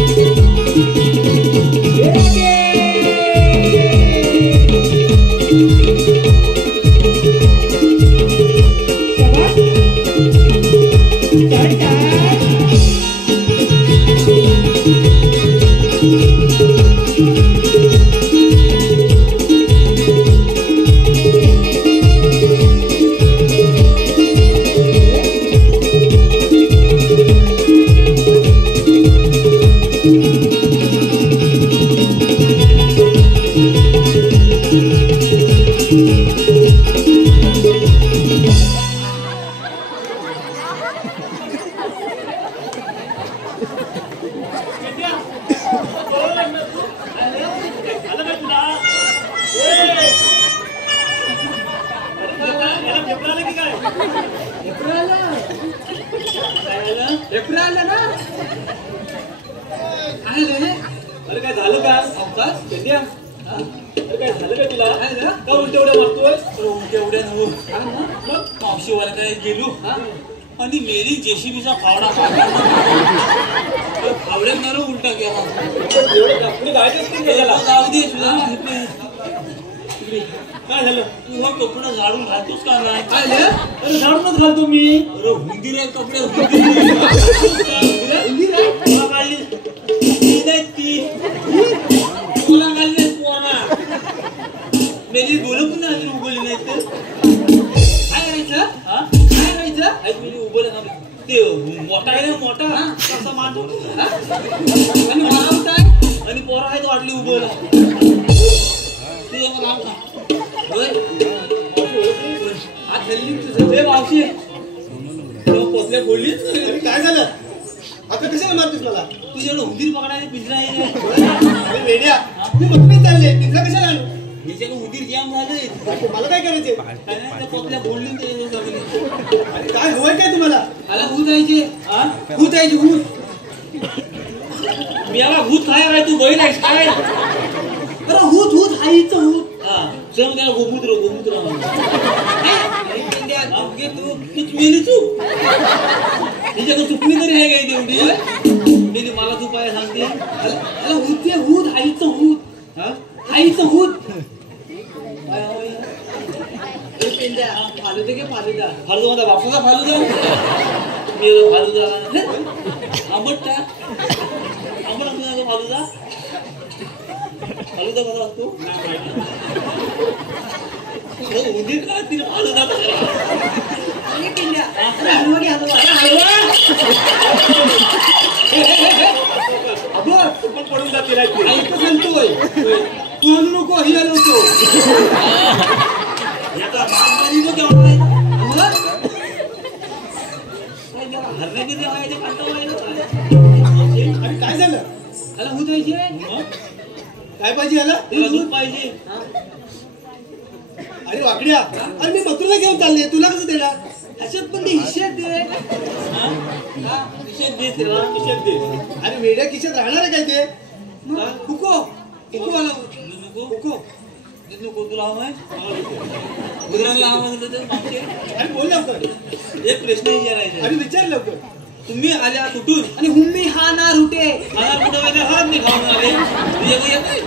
एप्रिल आला ना काय रे अरे काय झालं का अवकाश पेंड्या अरे काय झालं का तुला का उलट्या उड्या मारतोय उलट्या उड्या नव्ह मग मावशीवाल्याकडे गेलो आणि मेरी जेसीबीचा फावडा फावड्यात न उलटा गेला पुढे जायचंच नाही का त्याला जाऊ दे तुला काय झालं तू मग कपडे झाडून घालतोस का नाही काय रे अरे झाडूनच घालतो मी अरे हुंदीर आहे कपडे हुंदीर तुला काढली ती नाही ती तुला काढली पोरा मेरी डोळं पण अजून उघडली नाही तर काय करायचं हा काय करायचं ऐक मी उभं ना ते मोठा आहे ना मोठा तसा मानतो आणि मला काय आणि पोरा आहे तो वाटली उभं तुझं मग नाव का हात हल्ली तुझं ते मावशी तेव्हा पोचल्या बोललीच काय झालं आता कशाला मारतोस मला तुझ्याकडे हुंदीर पकडायला पिंजरा आहे अरे वेड्या मी मथुरेत चालले पिझ्झा कशाला आणू याच्याकडे हुंदीर जाम झाले मला काय करायचे काय नाही त्या पोचल्या बोलली अरे काय हवंय काय तुम्हाला मला भूत यायचे भूत यायचे भूत मी याला भूत खायला आहे तू बैल आहेस काय अरे भूत भूत आईचं भूत हा चल त्याला गोमूत्र तू मेली चूक तिच्याकडे चुकली तरी आहे काय तेवढी मला तू काय सांगते अरे भूत ते भूत आईचं भूत आईचं भूत काय हवंय फालुदा घे फालुदा फालू माझा बापाचा फालू मी फालू आंबट का आंबट असतो फालूदा फालुदा कसा असतो उंदीर का तिने फालुदा हलवा घे हलवा पण पडून जातील ऐकत सांगतोय तू आणू नको ही आलो होतो याचा मानकरी तो केवढा आहे हरण्याची देवा आहे ते अरे काय झालं त्याला भूत व्हायचे काय पाहिजे याला दूध पाहिजे अरे वाकड्या अरे मी मथुरेला घेऊन चालले तुला कसं देणार अशात पण ते हिशेत दे किशेत दे तिला किशेत दे अरे वेड्या किशात राहणार आहे काय ते हुको हुको आला हुको नको तुला हवंय गुजरातला हवं तर मागचे अरे बोल लवकर एक प्रश्न विचारायचा अरे विचार लवकर तुम्ही आल्या कुठून आणि हुम्मी हा ना रुटे मला कुठं माहिती हात नाही खाऊन आले तुझ्याकडे येत नाही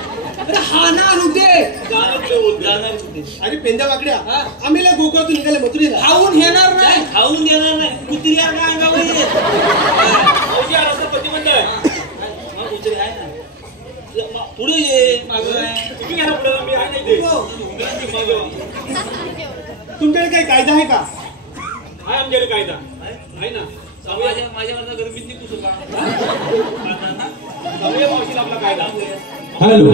अरे हा ना रुटे जाणार कुठे अरे पेंद्या वाकड्या आम्ही गोकुळातून निघाले मथुरेला खाऊन येणार काय खाऊन देणार नाही कुत्री आहे का अंगावर प्रतिबंध आहे कुत्री आहे ना पुढे ये मागं आहे तुम्ही घ्या पुढे मी आहे नाही तुमच्याकडे काही कायदा आहे का आहे आमच्याकडे कायदा आहे ना माझ्यावरचा गरमीत नाही पुसू का जाऊया मावशीला आपला कायदा हॅलो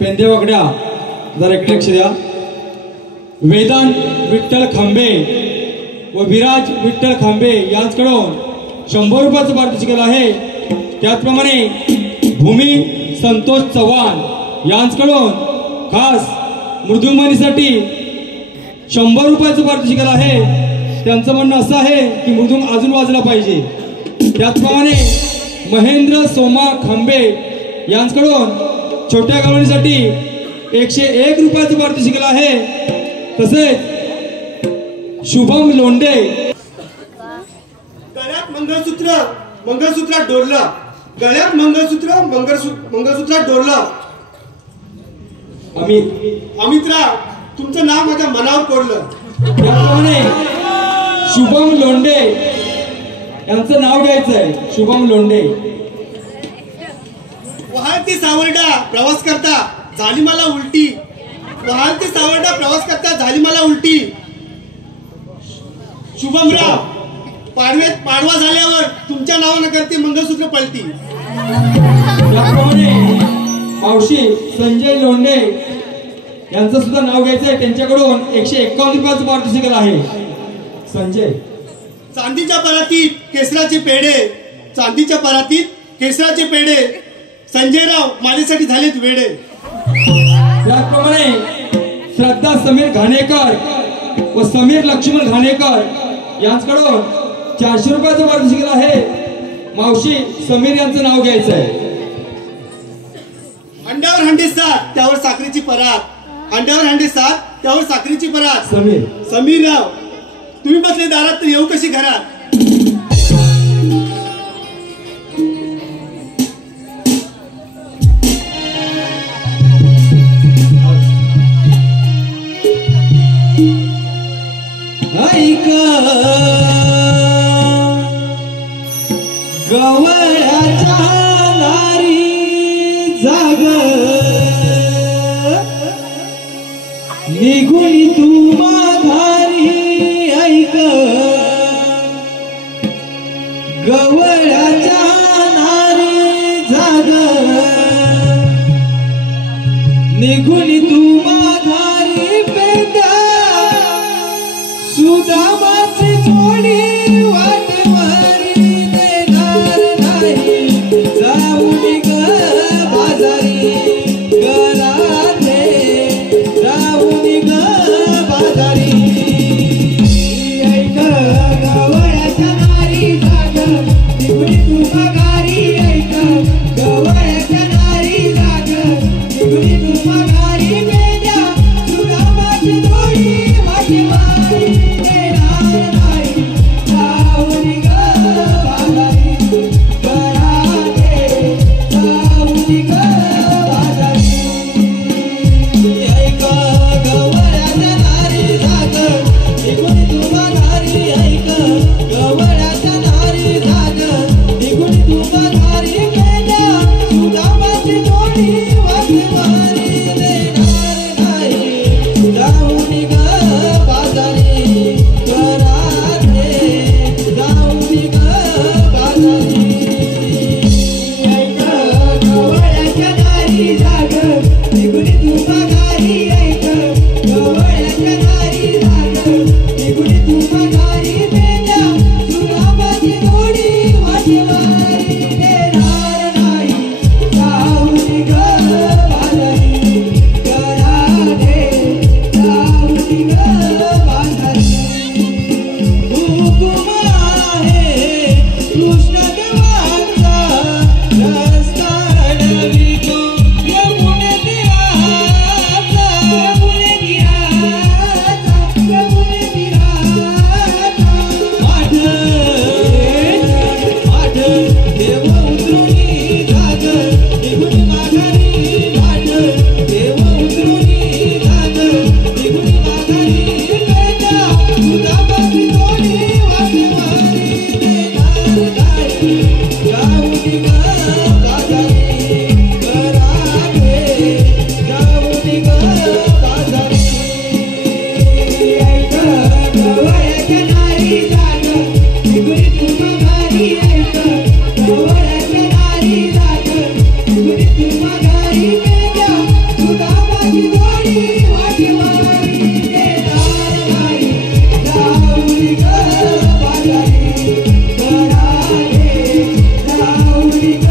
पेंदे वाकड्या जरा एक लक्ष द्या वेदांत विठ्ठल खांबे व विराज विठ्ठल खांबे यांच्याकडून 100 रुपयाचं पारितोषिक केलं आहे. त्याचप्रमाणे भूमी संतोष चव्हाण यांच्याकडून खास मृदुंगमणीसाठी 100 रुपयाचं पारितोषिक केलं आहे. त्यांचं म्हणणं असं आहे की मृदुंग अजून वाजला पाहिजे. त्याचप्रमाणे महेंद्र सोमा खांबे यांच्याकडून छोट्या गावणीसाठी 101 रुपयाचं पारितोषिक केलं आहे. तसेच शुभम लोंढे गळ्यात मंगळसूत्रात डोरलं गळ्यात मंगळसूत्रात डोरलं अमित्रा तुमचं नाव माझ्या मनावर कोरलं. त्याप्रमाणे शुभम लोंढे यांचं नाव घ्यायचं आहे. शुभम लोंढे वाहती सावर्डा प्रवास करता झाली मला उलटी. वाहती सावर्डा प्रवास करता झाली मला उलटी. शुभमराव पाडवा झाल्यावर तुमच्या नावानं करते मंगळसूत्र पलटी. त्याप्रमाणे मावशी संजय लोंढे यांचं सुद्धा नाव घ्यायचं आहे. त्यांच्याकडून 151 रुपयाचं पारितोषिक केलं आहे. संजय चांदीच्या परातीत केसराचे पेढे चांदीच्या परातीत केसराचे पेढे संजयराव माझ्यासाठी झालेत वेडे. त्याचप्रमाणे श्रद्धा समीर घाणेकर व समीर लक्ष्मण घाणेकर यांच्याकडून 400 रुपयाचं पारितोषिक आहे. मावशी समीर यांचं नाव घ्यायचं आहे. अंड्यावर हंडी सात त्यावर साखरेची परात. अंड्यावर हंडी सात त्यावर साखरेची परात. समीर समीरराव तुम्ही बसले दारात तर येऊ कशी घरात. ऐक गवळ्याच्या नारी जाग निघून तू माघारी. ऐक गवळ्याच्या नारी जाग निघून तू माघारी. पेंड्या सुदामाची जोडी वाटवारी देणार नाही. जाऊन ग बाजारी घरातले जाऊन ग बाजारी. ऐक गवळ्याच्या नारी जाग निघून तू माघारी. ऐक गवळ्याच्या नारी जाग निघून तू माघारी. पेंड्या सुदामाची जोडी वाटवारी देणार नाही. जाऊन ग बाजारी घरातले जाऊन ग बाजारी. ऐक गवळ्याच्या नारी जाग निघून तू माघारी. ऐक गवळ्याच्या नारी जाग निघून तू माघारी. पेंड्या सुदामाची जोडी वाटवारी देणार नाही. जाऊन ग बाजारी घरातले जाऊन ग बाजारी. ऐक गवळ्याच्या नारी जाग निघून तू माघारी. ऐक गवळ्याच्या नारी जाग निघून तू माघारी. पेंड्या सुदामाची जोडी वाटवारी देणार नाही. जाऊन ग बाजारी घरातले जाऊन ग बाजारी. हुकुम आहे कृष्ण देवाचा रस्ता अडवितो यमुने तीराचा. यमुने तीराचा यमुने तीराचा. माठ माठ देव उतरुनी जाग निघून माघारी. माठ देव उतरुनी जाग निघून माघारी. पेंड्या सुदामाची जोडी वाटवारी देणार नाही. जाऊन ग बाजारी घरातले जाऊन ग बाजारी. ऐक गवळ्याच्या नारी जाग निघून तू माघारी. ऐक गवळ्याच्या नारी जाग निघून तू माघारी. पेंड्या सुदामाची जोडी वाटवारी देणार नाही. जाऊन ग बाजारी घरातले जाऊन ग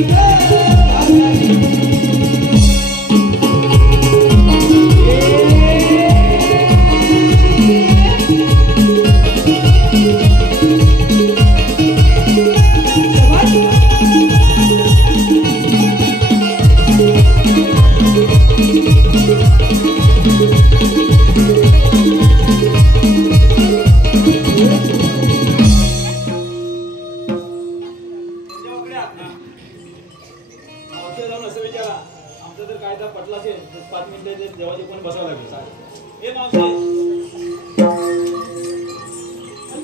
बाजारी ग बाजारी आमचा जर कायदा पटला असेल तर 5 मिनिटं देवाचे कोण बसावं लागेल. हे मावशी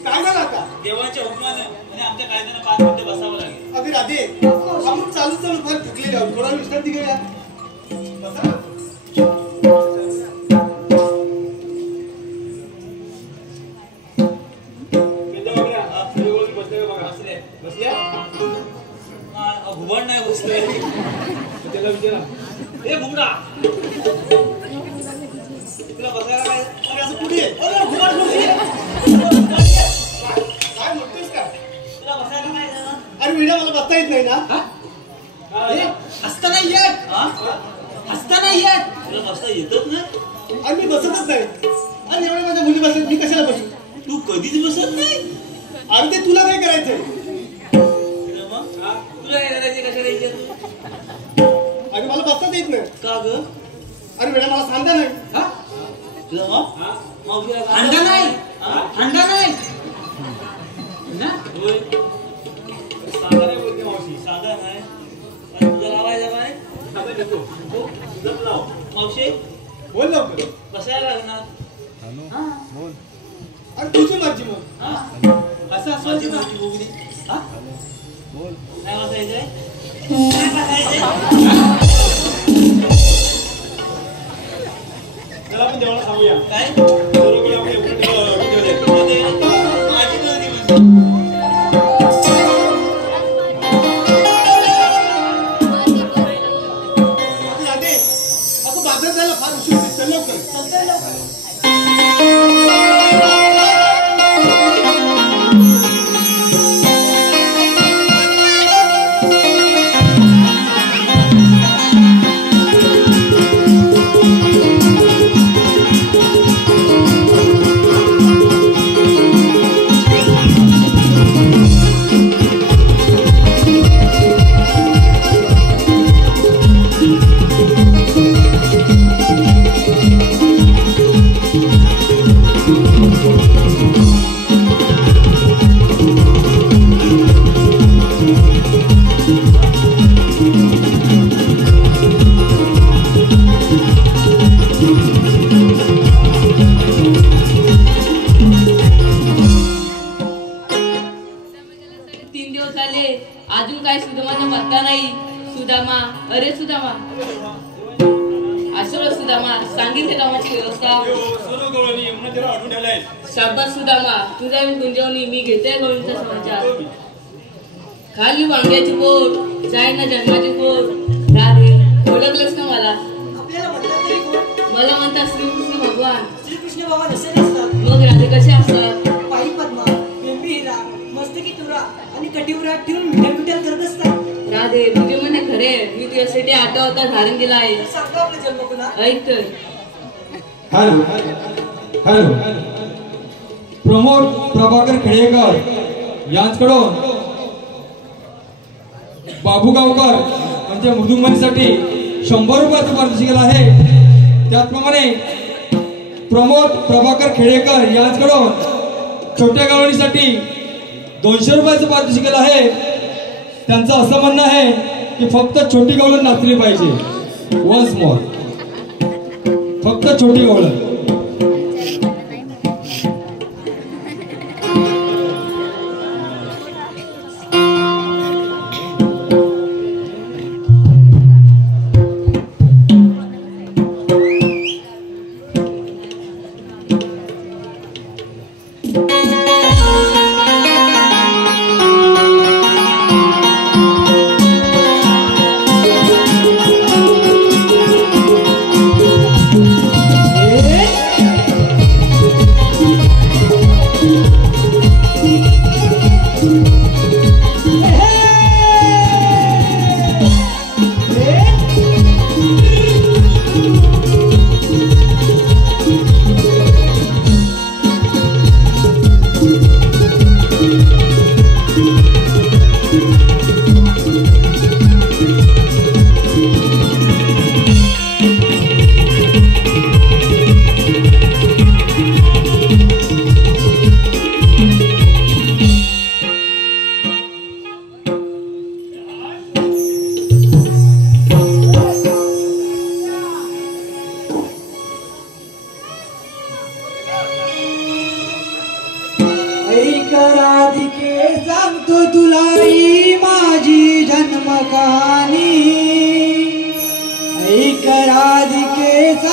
काय झालं आता देवाच्या हुकमाने आणि आमच्या कायद्याने 5 मिनिटं बसावं लागेल. अगदी राधे आपण चालू चालू फार थकलेले आहोत थोडा विश्रांती घेऊया बसा ना. घुबड नाही बसले त्याला विचारा हे घुबडा तुला बसायला काय अरे असं पुढे ये. घुबड खुर्ची काय म्हणतोस का तुला बसायला काय झालं? अरे विड्या मला बसता येत नाही ना हसता नाही येत हसता नाही येत तुला बसता येतच नाही. अरे मी बसतच नाही अरे एवढ्या माझ्या मुली बसत मी कशाला बसू तू कधीच बसत नाही. अरे ते तुला काय करायचंय मग तुला काय करायचे कशाला यायचे? अरे मला बसताच येत नाही का ग अरे वेळा मला सांगा नाही तुला मग मावशीला अंडा नाही अंडा नाही ना होय. साधा नाही बोलते मावशी. साधा नाही आणि तुझा लावायचा काय साधा देतो तुझं लाव मावशी बोल लवकर बसायला लागणार. अरे तुझी मर्जी मग हा असं असं माझी ना. माझी बोगडी हा काय बसायचंय काय बसायचंय त्याला पण देवाला सांगूया काय सर्व आपण एवढं ठेवलंय. माझी बोगडी म्हणजे अगं राधे अगं बाजार झाला फार उशीर होतोय. चल लवकर अजून काय सुदामाचा पत्ता नाही. सुदामा अरे सुदामा असो सुदामा सांगितले कामाची व्यवस्था सर्व गवळणी यमुना त्याला अडून ठेवलाय. शाबास सुदामा तुझा मी गुंजवणी मी घेते गवळीचा समाचार. खाली वांग्याची पोट जाय ना जन्माची पोट राधे ओळखलंच का मला आपल्याला म्हणतात तरी कोण मला म्हणतात श्रीकृष्ण भगवान. श्रीकृष्ण भगवान असे नसतात. मग राधे कसे असतात. पायी पद्मा बेंबी हिरा मस्तकी तुरा आणि कटिवरात ठेवून मिठ्या मिठ्या करत असतात. राधे तुझे म्हणणे खरे मी तुझ्यासाठी आठवता धारण केला आहे. सांगा आपले जन्म पुन्हा ऐक तर हॅलो हॅलो प्रमोद प्रभाकर खेडेकर यांच्याकडून बाबू गावकर म्हणजे मृदुंगमणीसाठी 100 रुपयाचं पारितोषिक आहे. त्याचप्रमाणे प्रमोद प्रभाकर खेडेकर यांच्याकडून छोट्या गावणीसाठी 200 रुपयाचं पारितोषिक आहे. त्यांचं असं म्हणणं आहे की फक्त छोटी गवळण नाचली पाहिजे. वन्स मोर फक्त छोटी गवळण. ए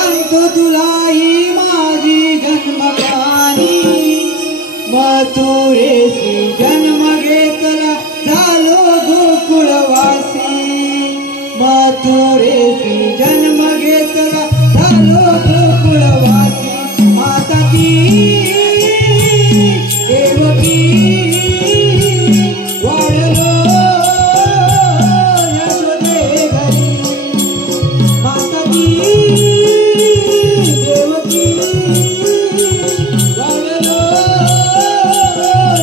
सांगतो तुला ही माझी जन्मकहाणी मथुरेसी जन्म घेतला झालो गोकुळवासी मथुरेसी जन्म घेतला झालो गोकुळवासी माता ती देवकी वाढलो यशोदे घरी माता ती देवकी वाढलो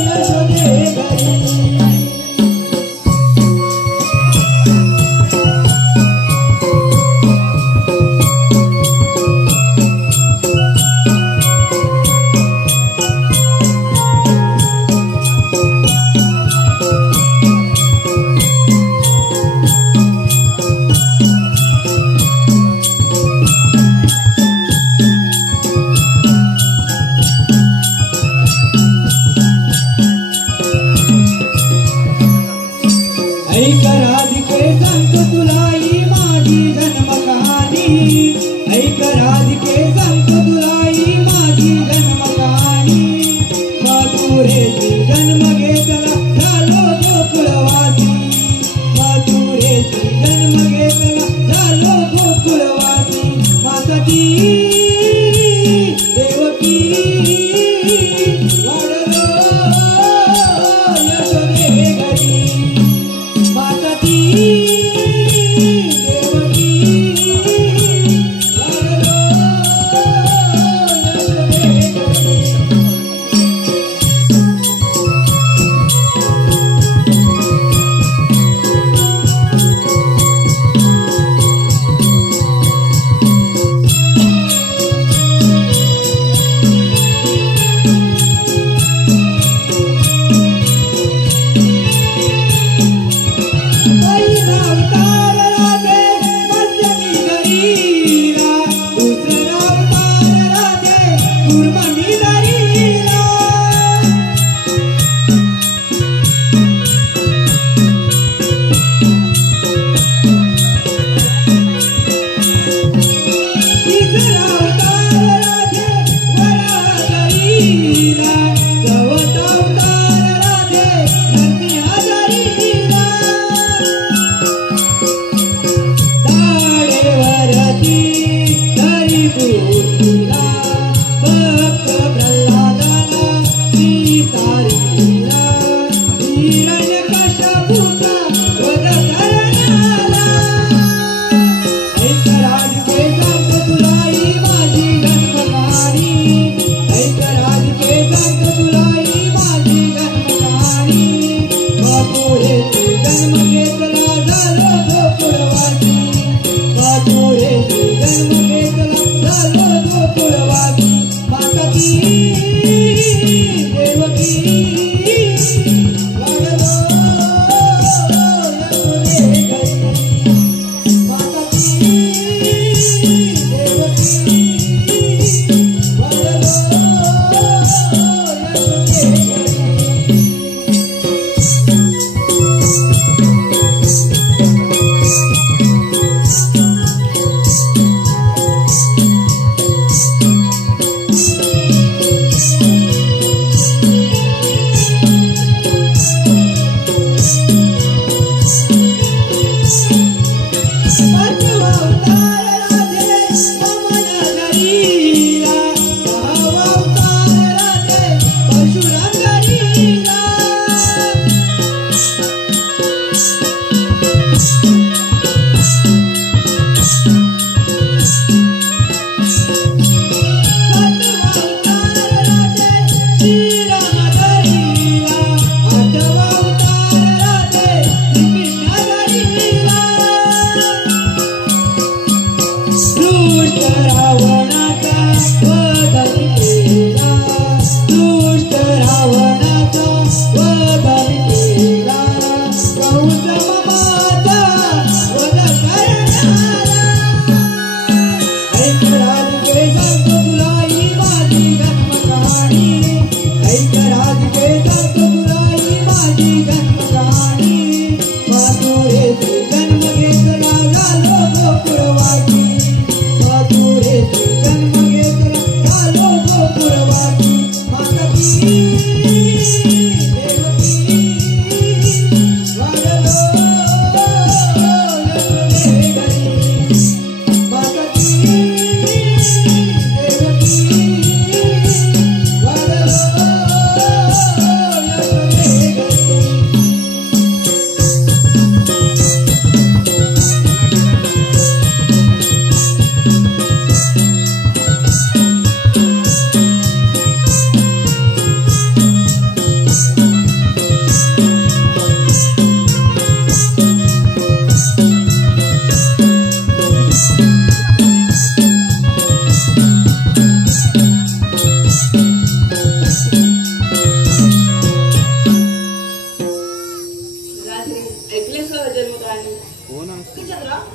यशोदे घरी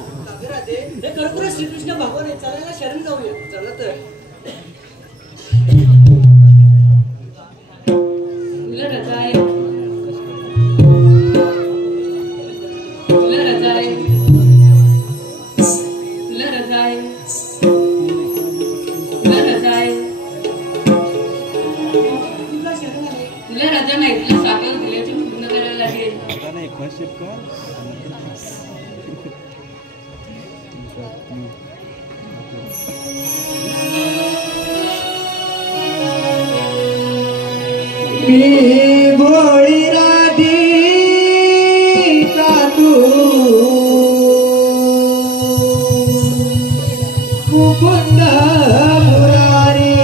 राधे हे कर्पूर श्रीकृष्ण भगवान आहे, चला शरण जाऊया. चला तर तुला रजा आहे, तुला रजा आहे, तुला रजा आहे, तुला रजा आहे, तुला शरण आहे. तुला रजा नाही, तुला साखर दिल्याची पूर्ण करायला लागेल. मी भोळी राधिका तू मुकुंद मुरारी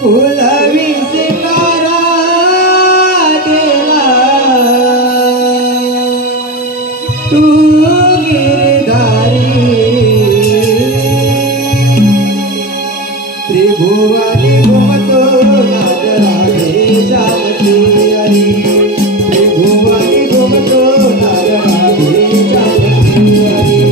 फुलवी सिंगारा देला तू गिरधारी त्रिभुवनी घुमतो नाद राधे जानकी हरी त्रिभुवनी घुमतो नाद राधे जानकी हरी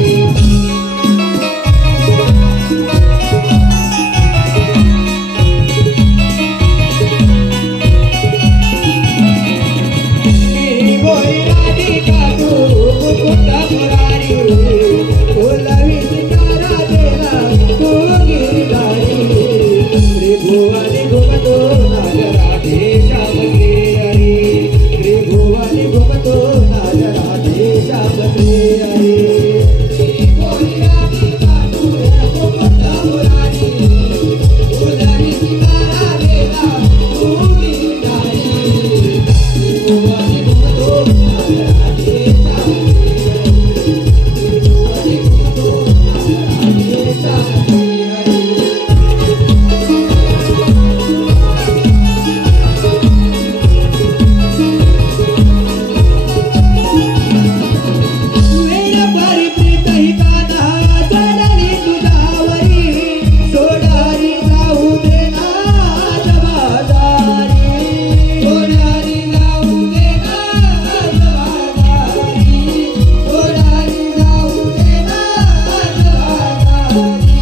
बोई राधिका तू मुकुंद मुरारी फुलवी सिंगारा देला तू गिरधारी त्रिभुवनी घुमतो नाद राधे श्यामके हरी त्रिभुवनी घुमतो नाद राधे श्यामके हरी बोई राधिका तू मुकुंद मुरारी फुलवी सिंगारा देला तू गिरधारी त्रिभुवनी घुमतो नाद राधे श्यामके हरी त्रिभुवनी घुमतो नाद राधे श्यामके हरी मेरा परिप्रीत हिताना चढली तुझ्यावरी सोडारी जाऊ दे ना जबादारी सोडारी जाऊ दे ना जबादारी सोडारी जाऊ दे ना जबादारी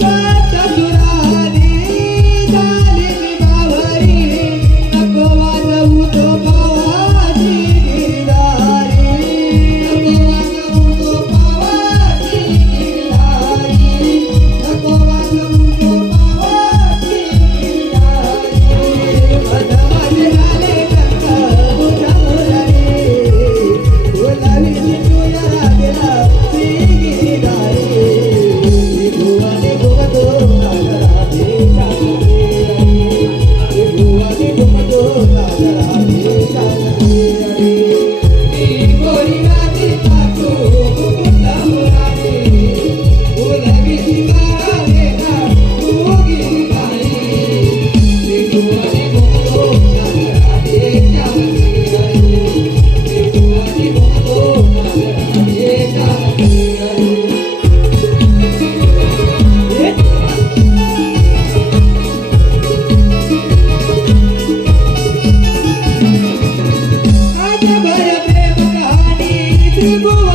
सत सुरारी झाली मी बावरी नको वाजवू तो पावाची गिरधारी नको वाजवू तो पावाची गिरधारी नको वाजवू तो पावाची गिरधारी मधमाशी झाले कंठ तुझ्या मुरारी फुलवी तुझ्या राधेला श्री गिरधारी त्रिभुवनी घुमतो नाद राधे श्यामके हरी त्रिभुवनी घुमतो नाद राधे श्यामके हरी बोई राधिका तू मुकुंद मुरारी फुलवी सिंगारा देला तू गिरधारी त्रिभुवनी घुमतो नाद राधे श्यामके हरी त्रिभुवनी घुमतो नाद राधे श्यामके हरी आज भय प्रेम कहानी त्रिभुवन